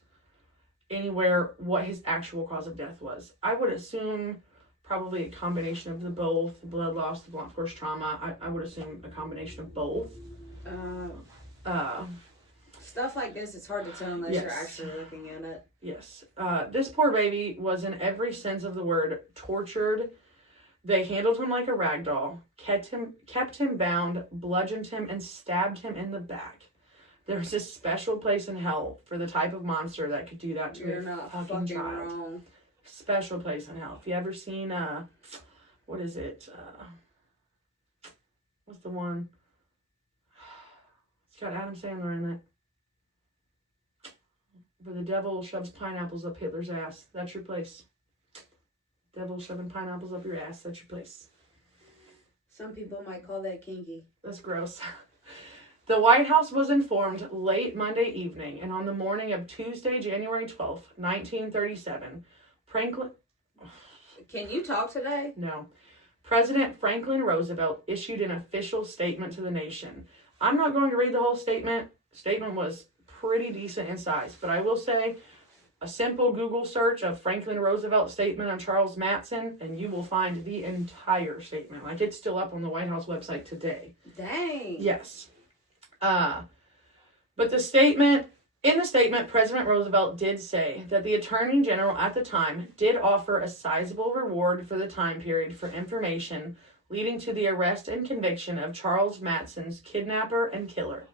anywhere what his actual cause of death was. I would assume probably a combination of the both, the blood loss, the blunt force trauma. I would assume a combination of both. Stuff like this, it's hard to tell unless you're actually looking at it. Yes. This poor baby was, in every sense of the word, tortured. They handled him like a rag doll, kept him bound, bludgeoned him, and stabbed him in the back. There's a special place in hell for the type of monster that could do that to a fucking child. Wrong. Special place in hell. If you ever seen, what is it? What's the one? It's got Adam Sandler in it. Where the devil shoves pineapples up Hitler's ass. That's your place. Devil shoving pineapples up your ass. That's your place. Some people might call that kinky. That's gross. The White House was informed late Monday evening, and on the morning of Tuesday, January 12th, 1937, Can you talk today? No. President Franklin Roosevelt issued an official statement to the nation. I'm not going to read the whole statement. Statement was pretty decent in size, but I will say a simple Google search of Franklin Roosevelt statement on Charles Mattson, and you will find the entire statement. Like, it's still up on the White House website today. Dang. Yes. But in the statement, President Roosevelt did say that the Attorney General at the time did offer a sizable reward for the time period for information leading to the arrest and conviction of Charles Mattson's kidnapper and killer.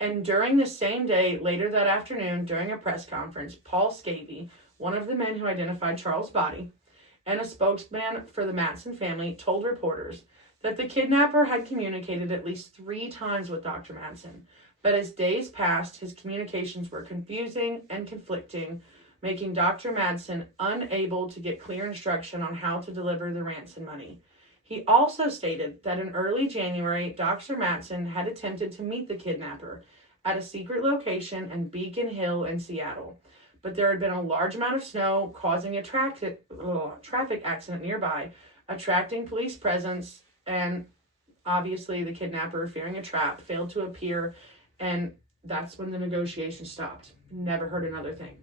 And during the same day, later that afternoon, during a press conference, Paul Scavey, one of the men who identified Charles' body, and a spokesman for the Mattson family, told reporters that the kidnapper had communicated at least 3 times with Dr. Mattson, but as days passed, his communications were confusing and conflicting, making Dr. Mattson unable to get clear instruction on how to deliver the ransom money. He also stated that in early January, Dr. Mattson had attempted to meet the kidnapper at a secret location in Beacon Hill in Seattle, but there had been a large amount of snow causing a traffic accident nearby, attracting police presence, and obviously the kidnapper, fearing a trap, failed to appear, and that's when the negotiations stopped. Never heard another thing.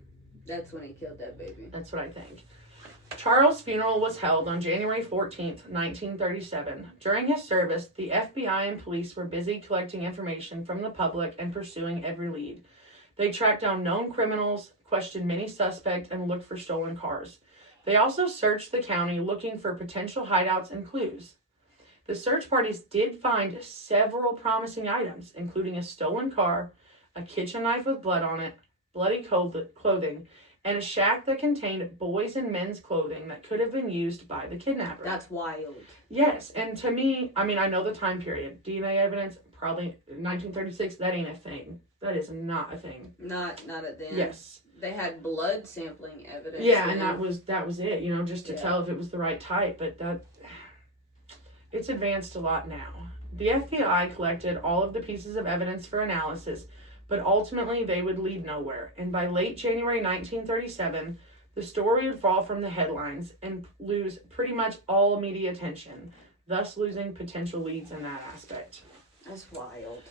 That's when he killed that baby. That's what I think. Charles' funeral was held on January 14th, 1937. During his service, the FBI and police were busy collecting information from the public and pursuing every lead. They tracked down known criminals, questioned many suspects, and looked for stolen cars. They also searched the county looking for potential hideouts and clues. The search parties did find several promising items, including a stolen car, a kitchen knife with blood on it, bloody clothing, and a shack that contained boys' and men's clothing that could have been used by the kidnapper. That's wild. Yes, and to me, I mean, I know the time period. DNA evidence, probably 1936, that ain't a thing. That is not a thing. Not at then. Yes. They had blood sampling evidence. Yeah, then. and that was it, you know, just to tell if it was the right type, but it's advanced a lot now. The FBI collected all of the pieces of evidence for analysis, but ultimately they would lead nowhere. And by late January 1937, the story would fall from the headlines and lose pretty much all media attention, thus losing potential leads in that aspect. That's wild.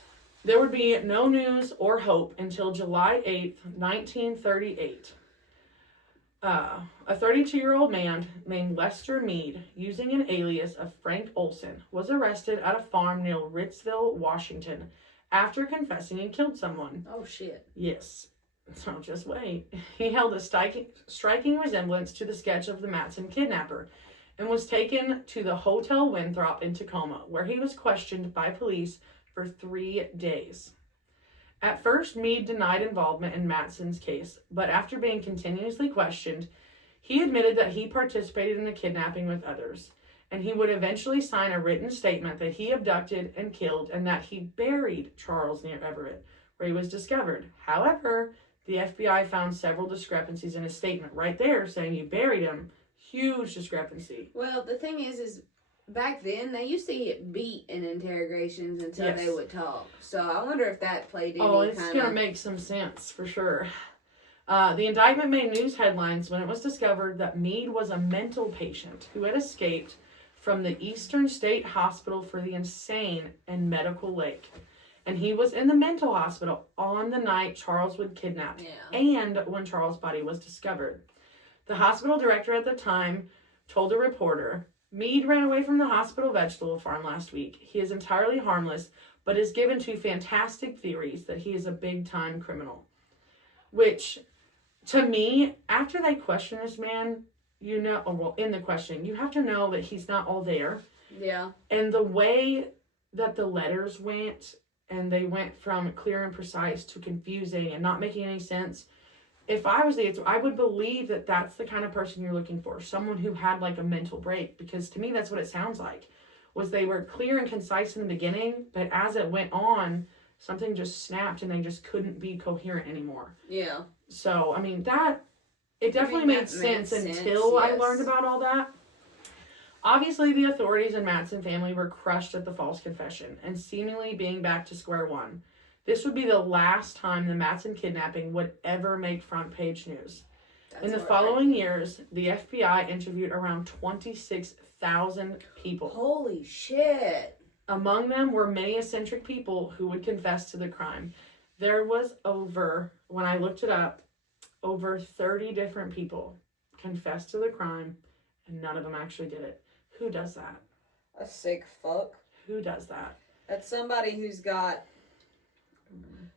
There would be no news or hope until July 8th, 1938. A 32-year-old man named Lester Meade, using an alias of Frank Olson, was arrested at a farm near Ritzville, Washington, after confessing he killed someone. Oh, shit. Yes. So just wait. He held a striking resemblance to the sketch of the Mattson kidnapper and was taken to the Hotel Winthrop in Tacoma, where he was questioned by police for 3 days. At first, Meade denied involvement in Mattson's case, but after being continuously questioned, he admitted that he participated in the kidnapping with others, and he would eventually sign a written statement that he abducted and killed and that he buried Charles near Everett, where he was discovered. However, the FBI found several discrepancies in his statement right there, saying you buried him. Huge discrepancy. Well, the thing is back then, they used to get beat in interrogations until they would talk. So I wonder if that played any kind of... Oh, it's going to make some sense, for sure. The indictment made news headlines when it was discovered that Meade was a mental patient who had escaped from the Eastern State Hospital for the Insane in Medical Lake. And he was in the mental hospital on the night Charles was kidnapped and when Charles' body was discovered. The hospital director at the time told a reporter, Meade ran away from the hospital vegetable farm last week. He is entirely harmless, but is given to fantastic theories that he is a big-time criminal. Which, to me, after they question this man, you know, well, in the question, you have to know that he's not all there. Yeah. And the way that the letters went, and they went from clear and precise to confusing and not making any sense, if I was the answer, I would believe that that's the kind of person you're looking for. Someone who had like a mental break. Because to me, that's what it sounds like. Was they were clear and concise in the beginning, but as it went on, something just snapped and they just couldn't be coherent anymore. Yeah. So, I mean, it definitely made sense until I learned about all that. Obviously, the authorities and Mattson family were crushed at the false confession and seemingly being back to square one. This would be the last time the Mattson kidnapping would ever make front page news. In the following years, the FBI interviewed around 26,000 people. Holy shit. Among them were many eccentric people who would confess to the crime. There was when I looked it up, over 30 different people confessed to the crime, and none of them actually did it. Who does that? A sick fuck. Who does that? That's somebody who's got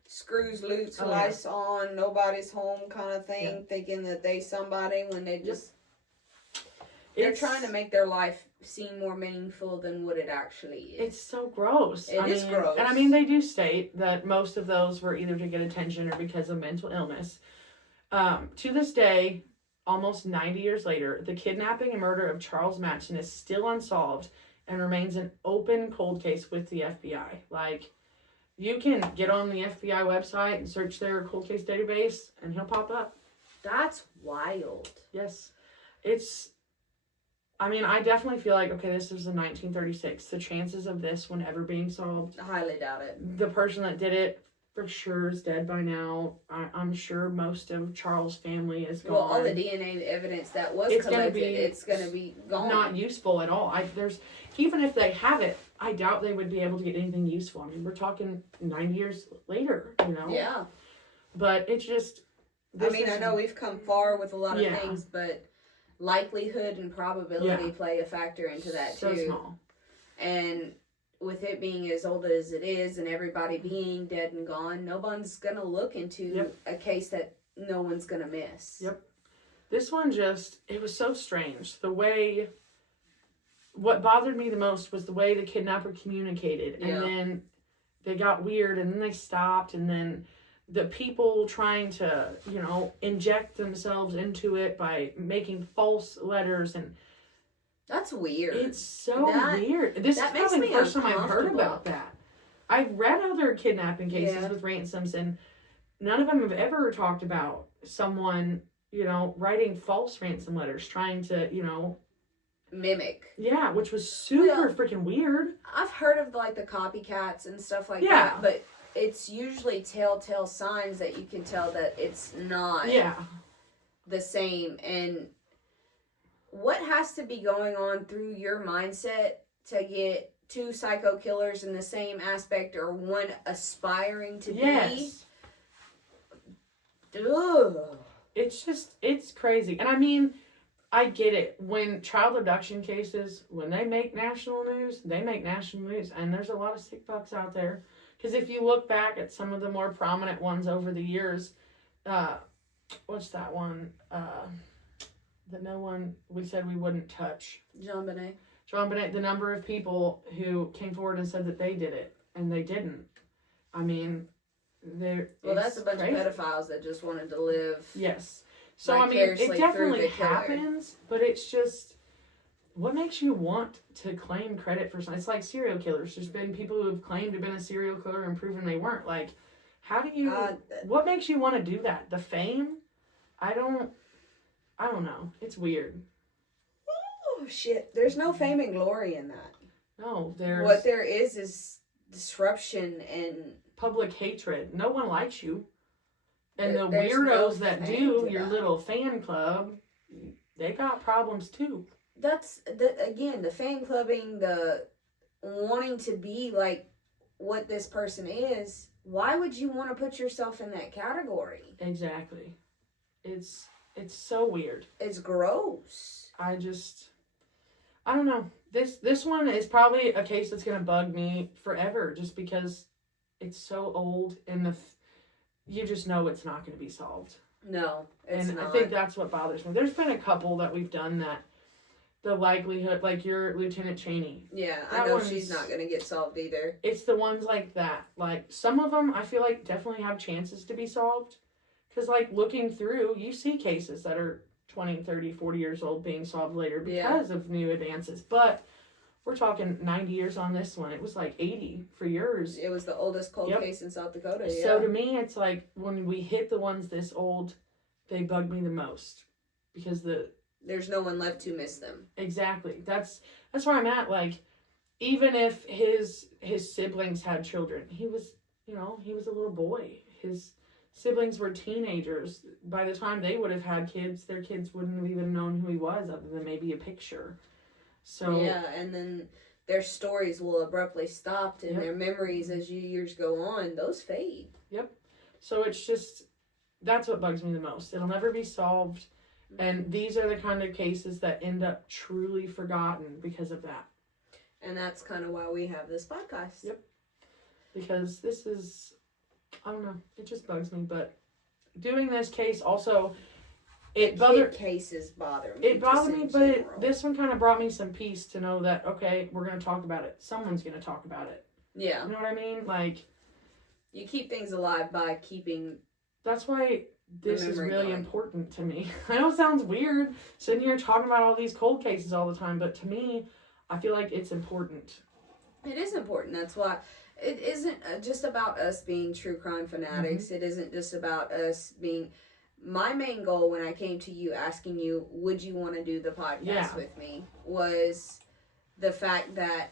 screws loose, lights on, nobody's home kind of thing, thinking that they somebody when they just... They're trying to make their life seem more meaningful than what it actually is. It's so gross. It is gross. And I mean, they do state that most of those were either to get attention or because of mental illness. To this day, almost 90 years later, the kidnapping and murder of Charles Mattson is still unsolved and remains an open cold case with the FBI. Like, you can get on the FBI website and search their cold case database, and he'll pop up. That's wild. Yes. I definitely feel like, okay, this is in 1936. The chances of this one ever being solved... I highly doubt it. The person that did it, for sure, is dead by now. I'm sure most of Charles' family is gone. Well, all the DNA evidence that was collected, it's going to be gone. Not useful at all. Even if they have it, I doubt they would be able to get anything useful. I mean, we're talking 90 years later, you know? Yeah. But it's just... I know we've come far with a lot of things, but likelihood and probability play a factor into that, too. So small. And with it being as old as it is and everybody being dead and gone, no one's going to look into a case that no one's going to miss. Yep. This one it was so strange. What bothered me the most was the way the kidnapper communicated. And then they got weird, and then they stopped, and then the people trying to, inject themselves into it by making false letters, and that's weird. It's so weird. This is probably the first time I've heard about that. I've read other kidnapping cases with ransoms, and none of them have ever talked about someone, writing false ransom letters, trying to, mimic. Yeah, which was super freaking weird. I've heard of, like, the copycats and stuff like that, but it's usually telltale signs that you can tell that it's not the same. And what has to be going on through your mindset to get two psycho killers in the same aspect, or one aspiring to be? Ugh. It's crazy. And I mean, I get it. When child abduction cases, when they make national news, they make national news. And there's a lot of sick fucks out there. Because if you look back at some of the more prominent ones over the years, what's that one? The no one we said we wouldn't touch. John Bonet. The number of people who came forward and said that they did it, and they didn't. I mean, that's a bunch of pedophiles that just wanted to live. Yes. So, I mean, it definitely happens, but it's just, what makes you want to claim credit for something? It's like serial killers. There's been people who have claimed to have been a serial killer and proven they weren't. Like, how do you, what makes you want to do that? The fame? I don't know. It's weird. Oh, shit. There's no fame and glory in that. No, what there is disruption and public hatred. No one likes you. And the weirdos that do, your little fan club, they got problems too. That's, again, the fan clubbing, the wanting to be like what this person is. Why would you want to put yourself in that category? Exactly. It's so weird. It's gross. I don't know. This one is probably a case that's going to bug me forever, just because it's so old, and you just know it's not going to be solved. No, it's not. I think that's what bothers me. There's been a couple that we've done that the likelihood, like your Lieutenant Cheney. Yeah, I know she's not going to get solved either. It's the ones like that. Like, some of them I feel like definitely have chances to be solved. Because, like, looking through, you see cases that are 20, 30, 40 years old being solved later because of new advances. But we're talking 90 years on this one. It was like 80 for yours. It was the oldest cold case in South Dakota. Yeah. So to me, it's like when we hit the ones this old, they bug me the most. Because there's no one left to miss them. Exactly. That's where I'm at. Like, even if his siblings had children, he was a little boy. His siblings were teenagers. By the time they would have had kids, their kids wouldn't have even known who he was other than maybe a picture. So yeah, and then their stories will abruptly stop, and their memories as years go on, those fade. Yep. So it's just, that's what bugs me the most. It'll never be solved. And these are the kind of cases that end up truly forgotten because of that. And that's kind of why we have this podcast. Yep. Because this is, I don't know, it just bugs me. But doing this case also, cases bother me. It bothered me, but this one kind of brought me some peace to know that, okay, we're going to talk about it. Someone's going to talk about it. Yeah. You know what I mean? Like, you keep things alive by keeping... That's why this is really important to me. I know it sounds weird sitting here talking about all these cold cases all the time, but to me, I feel like it's important. It is important. That's why it isn't just about us being true crime fanatics. Mm-hmm. It isn't just about us being... My main goal when I came to you asking you, would you want to do the podcast with me, was the fact that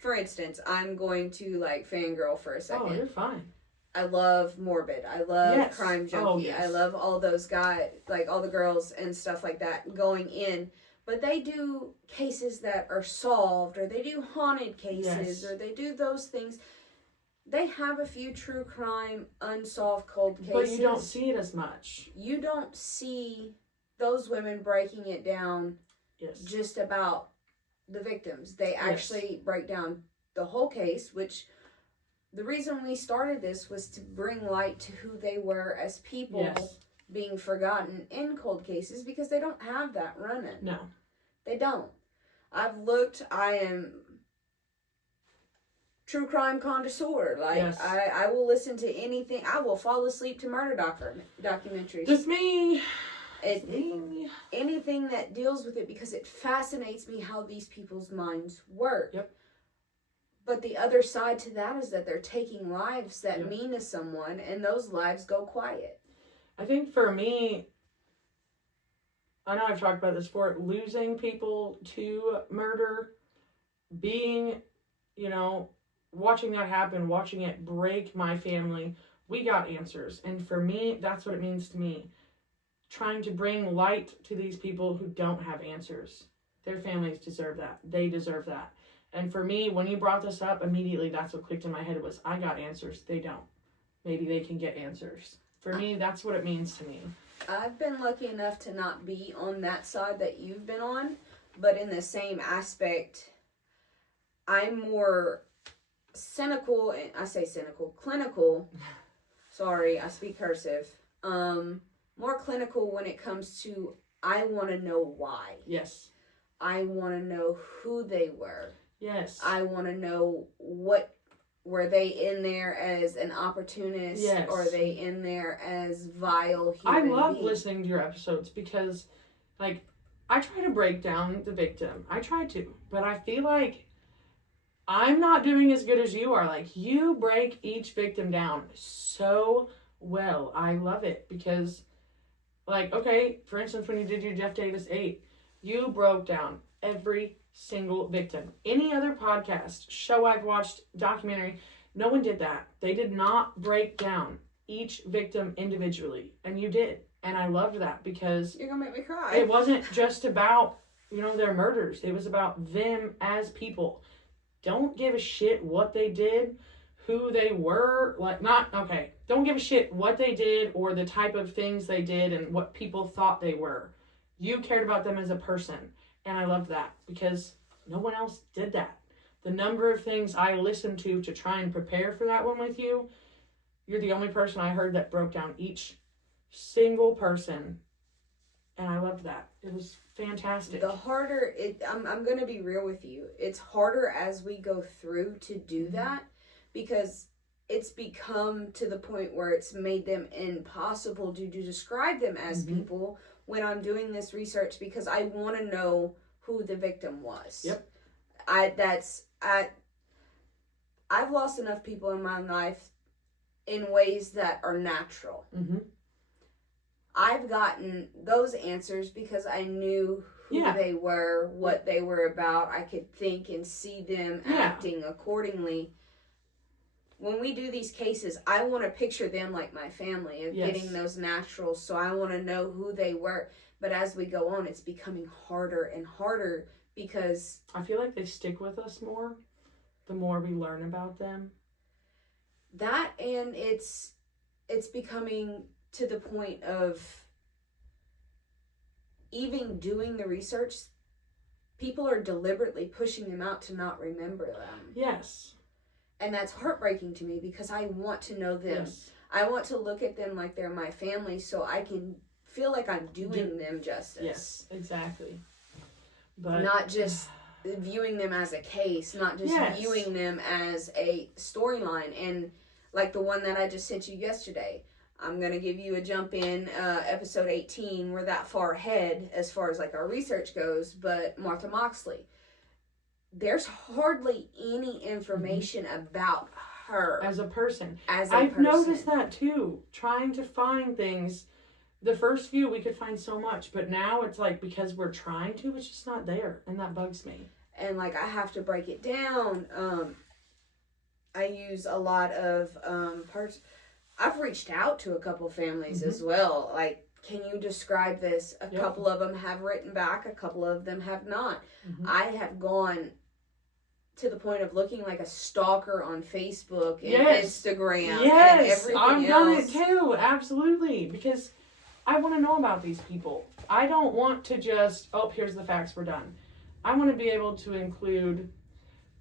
for instance, I'm going to, like, fangirl for a second. Oh, you're fine. I love Morbid. I love Crime Junkie. Oh, yes. I love all those guys, like all the girls and stuff like that going in. But they do cases that are solved, or they do haunted cases, or they do those things. They have a few true crime, unsolved cold cases. But you don't see it as much. You don't see those women breaking it down just about the victims. They actually break down the whole case, which... The reason we started this was to bring light to who they were as people being forgotten in cold cases because they don't have that running. No. They don't. I've looked, I am true crime connoisseur. Like, yes. I will listen to anything. I will fall asleep to murder documentaries. Just me. Anything that deals with it, because it fascinates me how these people's minds work. Yep. But the other side to that is that they're taking lives that mean to someone, and those lives go quiet. I think for me, I know I've talked about this before, losing people to murder, being, watching that happen, watching it break my family, we got answers. And for me, that's what it means to me. Trying to bring light to these people who don't have answers. Their families deserve that. They deserve that. And for me, when you brought this up, immediately that's what clicked in my head was, I got answers. They don't. Maybe they can get answers. For me, that's what it means to me. I've been lucky enough to not be on that side that you've been on, but in the same aspect, I'm more cynical, and I say cynical, clinical, sorry, I speak cursive, more clinical when it comes to, I want to know why. Yes. I want to know who they were. Yes. I want to know were they in there as an opportunist? Yes. Or are they in there as vile human I love beings? listening to your episodes because, I try to break down the victim. I try to. But I feel like I'm not doing as good as you are. You break each victim down so well. I love it because, okay, for instance, when you did your Jeff Davis 8, you broke down every single victim. Any other podcast, show I've watched, documentary, no one did that. They did not break down each victim individually. And you did. And I loved that because you're gonna make me cry. It wasn't just about, their murders. It was about them as people. Don't give a shit what they did, who they were. Don't give a shit what they did or the type of things they did and what people thought they were. You cared about them as a person. And I love that because no one else did that. The number of things I listened to try and prepare for that one with you, you're the only person I heard that broke down each single person. And I loved that. It was fantastic. The harder I'm going to be real with you. It's harder as we go through to do that because it's become to the point where it's made them impossible to describe them as people when I'm doing this research because I want to know who the victim was. Yep. I've lost enough people in my life in ways that are natural. Mm-hmm. I've gotten those answers because I knew who they were, what they were about. I could think and see them acting accordingly. When we do these cases, I want to picture them like my family of getting those naturals. So I want to know who they were. But as we go on, it's becoming harder and harder because I feel like they stick with us more the more we learn about them. That and it's becoming to the point of even doing the research, people are deliberately pushing them out to not remember them. Yes. And that's heartbreaking to me because I want to know them. Yes. I want to look at them like they're my family so I can feel like I'm doing them justice. Yes, exactly. But not just viewing them as a case, not just viewing them as a storyline. And like the one that I just sent you yesterday, I'm going to give you a jump in episode 18. We're that far ahead as far as our research goes, but Martha Moxley. There's hardly any information about her as a person. I've noticed that too. Trying to find things. The first few we could find so much, but now it's because we're trying to, it's just not there, and that bugs me. And I have to break it down. I use a lot of I've reached out to a couple families as well. Can you describe this? A couple of them have written back. A couple of them have not. I have gone to the point of looking like a stalker on Facebook and Instagram and everything I've done it too. Absolutely. Because I want to know about these people. I don't want to just, here's the facts, we're done. I want to be able to include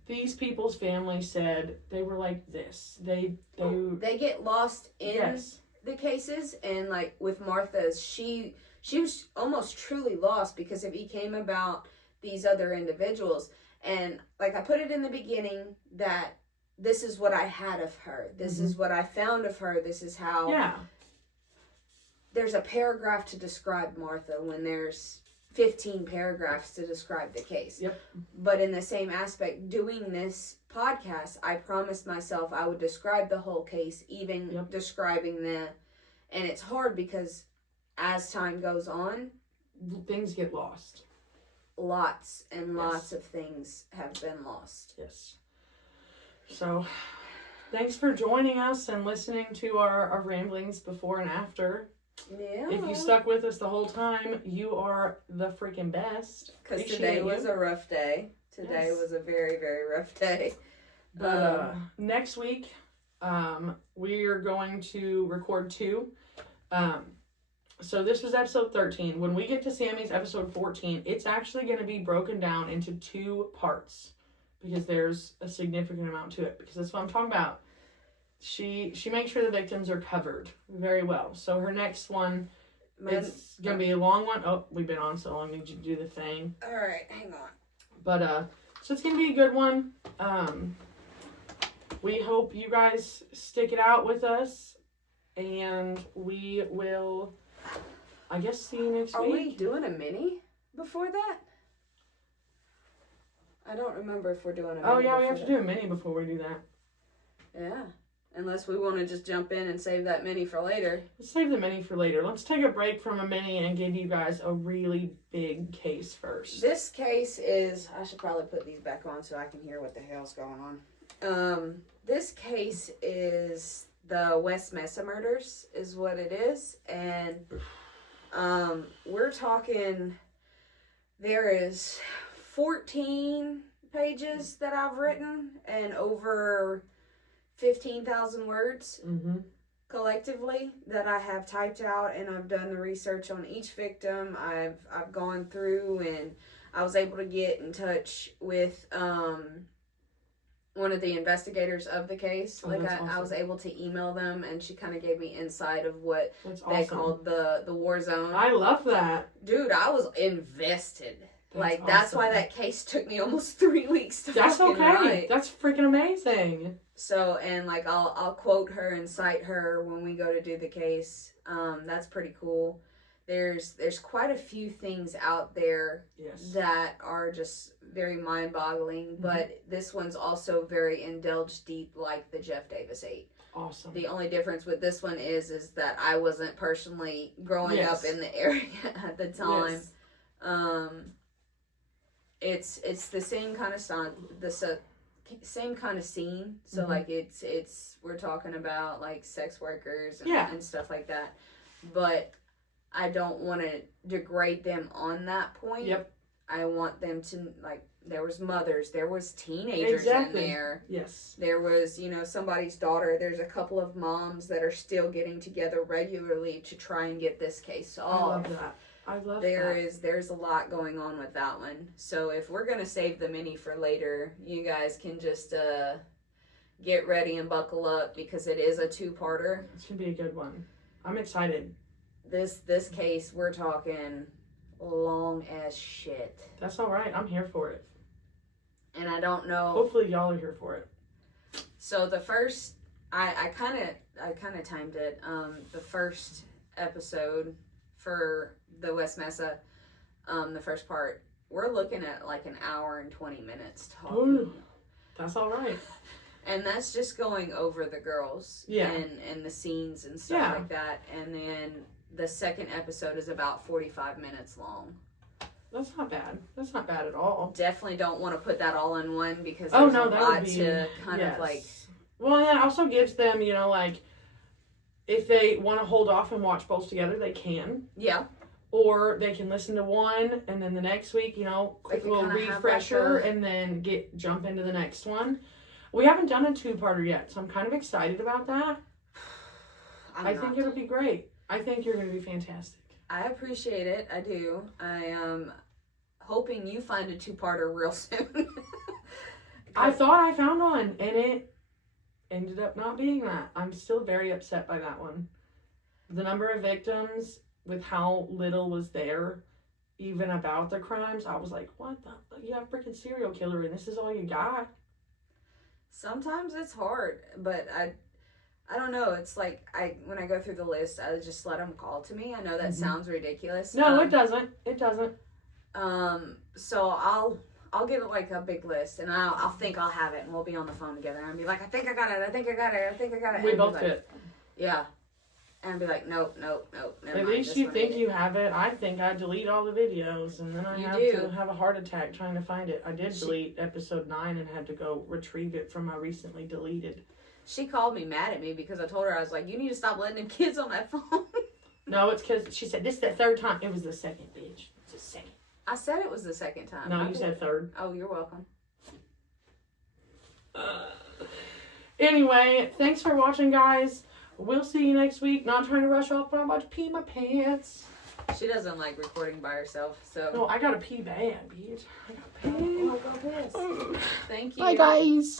these people's family said they were like this. They get lost in the cases, and like with Martha's, she was almost truly lost because it became about these other individuals. And like I put it in the beginning that this is what I had of her. This is what I found of her. This is how. Yeah. There's a paragraph to describe Martha when there's 15 paragraphs to describe the case. Yep. But in the same aspect, doing this podcast, I promised myself I would describe the whole case, even describing and it's hard because as time goes on, things get lost. Lots and lots of things have been lost. Yes. So, thanks for joining us and listening to our ramblings before and after. Yeah. If you stuck with us the whole time, you are the freaking best. Because today was a rough day. Today was a very, very rough day. But next week, we are going to record 2. So this was episode 13. When we get to Sammy's episode 14, it's actually going to be broken down into 2 parts. Because there's a significant amount to it. Because that's what I'm talking about. She makes sure the victims are covered very well. So her next one, it's going to be a long one. Oh, we've been on so long. Did you do the thing? All right, hang on. But, so it's going to be a good one. We hope you guys stick it out with us. And we will, I guess, see you next week. Are we doing a mini before that? I don't remember if we're doing a mini. Oh, yeah, we have to do a mini before we do that. Yeah. Unless we want to just jump in and save that mini for later. Let's save the mini for later. Let's take a break from a mini and give you guys a really big case first. This case is... I should probably put these back on so I can hear what the hell's going on. This case is the West Mesa murders is what it is. And we're talking... There is 14 pages that I've written and over 15,000 words collectively that I have typed out, and I've done the research on each victim. I've gone through, and I was able to get in touch with one of the investigators of the case. Awesome. I was able to email them, and she kind of gave me insight of what they called the war zone. I love that. Dude, I was invested. That's why that case took me almost 3 weeks to fucking write. That's freaking amazing. So, and I'll quote her and cite her when we go to do the case. That's pretty cool. There's quite a few things out there that are just very mind-boggling, but this one's also very indulged deep, like the Jeff Davis 8. Awesome. The only difference with this one is that I wasn't personally growing up in the area at the time. It's the same kind of song, same kind of scene. So it's we're talking about like sex workers and stuff like that. But I don't want to degrade them on that point. Yep. I want them to, like, there was mothers, there was teenagers in there. Yes. There was, somebody's daughter. There's a couple of moms that are still getting together regularly to try and get this case solved. I love that. There's a lot going on with that one. So if we're going to save the mini for later, you guys can just get ready and buckle up because it is a 2-parter. It should be a good one. I'm excited. This case, we're talking long as shit. That's all right. I'm here for it. And I don't know. Hopefully y'all are here for it. So the first, I kind of timed it. The first episode for the West Mesa, the first part, we're looking at like an hour and 20 minutes talking. Ooh, that's all right. And that's just going over the girls and the scenes and stuff like that. And then the second episode is about 45 minutes long. That's not bad. That's not bad at all. Definitely don't want to put that all in one because there's a lot to kind of like... Well, and that also gives them, if they want to hold off and watch both together, they can. Yeah. Or they can listen to one and then the next week, quick little refresher and then jump into the next one. We haven't done a 2-parter yet, so I'm kind of excited about that. I think it'll be great. I think you're going to be fantastic. I appreciate it. I do. I am hoping you find a 2-parter real soon. I thought I found one, and it ended up not being that. I'm still very upset by that one. the number of victims with how little was there, even about the crimes, I was like, what the fuck? You have a freaking serial killer and this is all you got? Sometimes it's hard, but I don't know. It's like when I go through the list, I just let them call to me. I know that sounds ridiculous. No, it doesn't. It doesn't. So I'll give it like a big list, and I'll think I'll have it, and we'll be on the phone together, and be like, I think I got it. I think I got it. I think I got it. We both could. Yeah. And be like, nope. Never At mind, least you think you have it. I think I delete all the videos, and then I have to have a heart attack trying to find it. I did delete episode 9 and had to go retrieve it from my recently deleted. She called me mad at me because I told her, I was like, you need to stop letting them kids on that phone. No, it's because she said, this is the third time. It was the second, bitch. It's the second. I said it was the second time. No, you said third. Oh, you're welcome. Anyway, thanks for watching, guys. We'll see you next week. Not trying to rush off, but I'm about to pee my pants. She doesn't like recording by herself, so. No, I gotta pee bad, bitch. I gotta pee. Oh, go piss. Thank you. Bye, guys.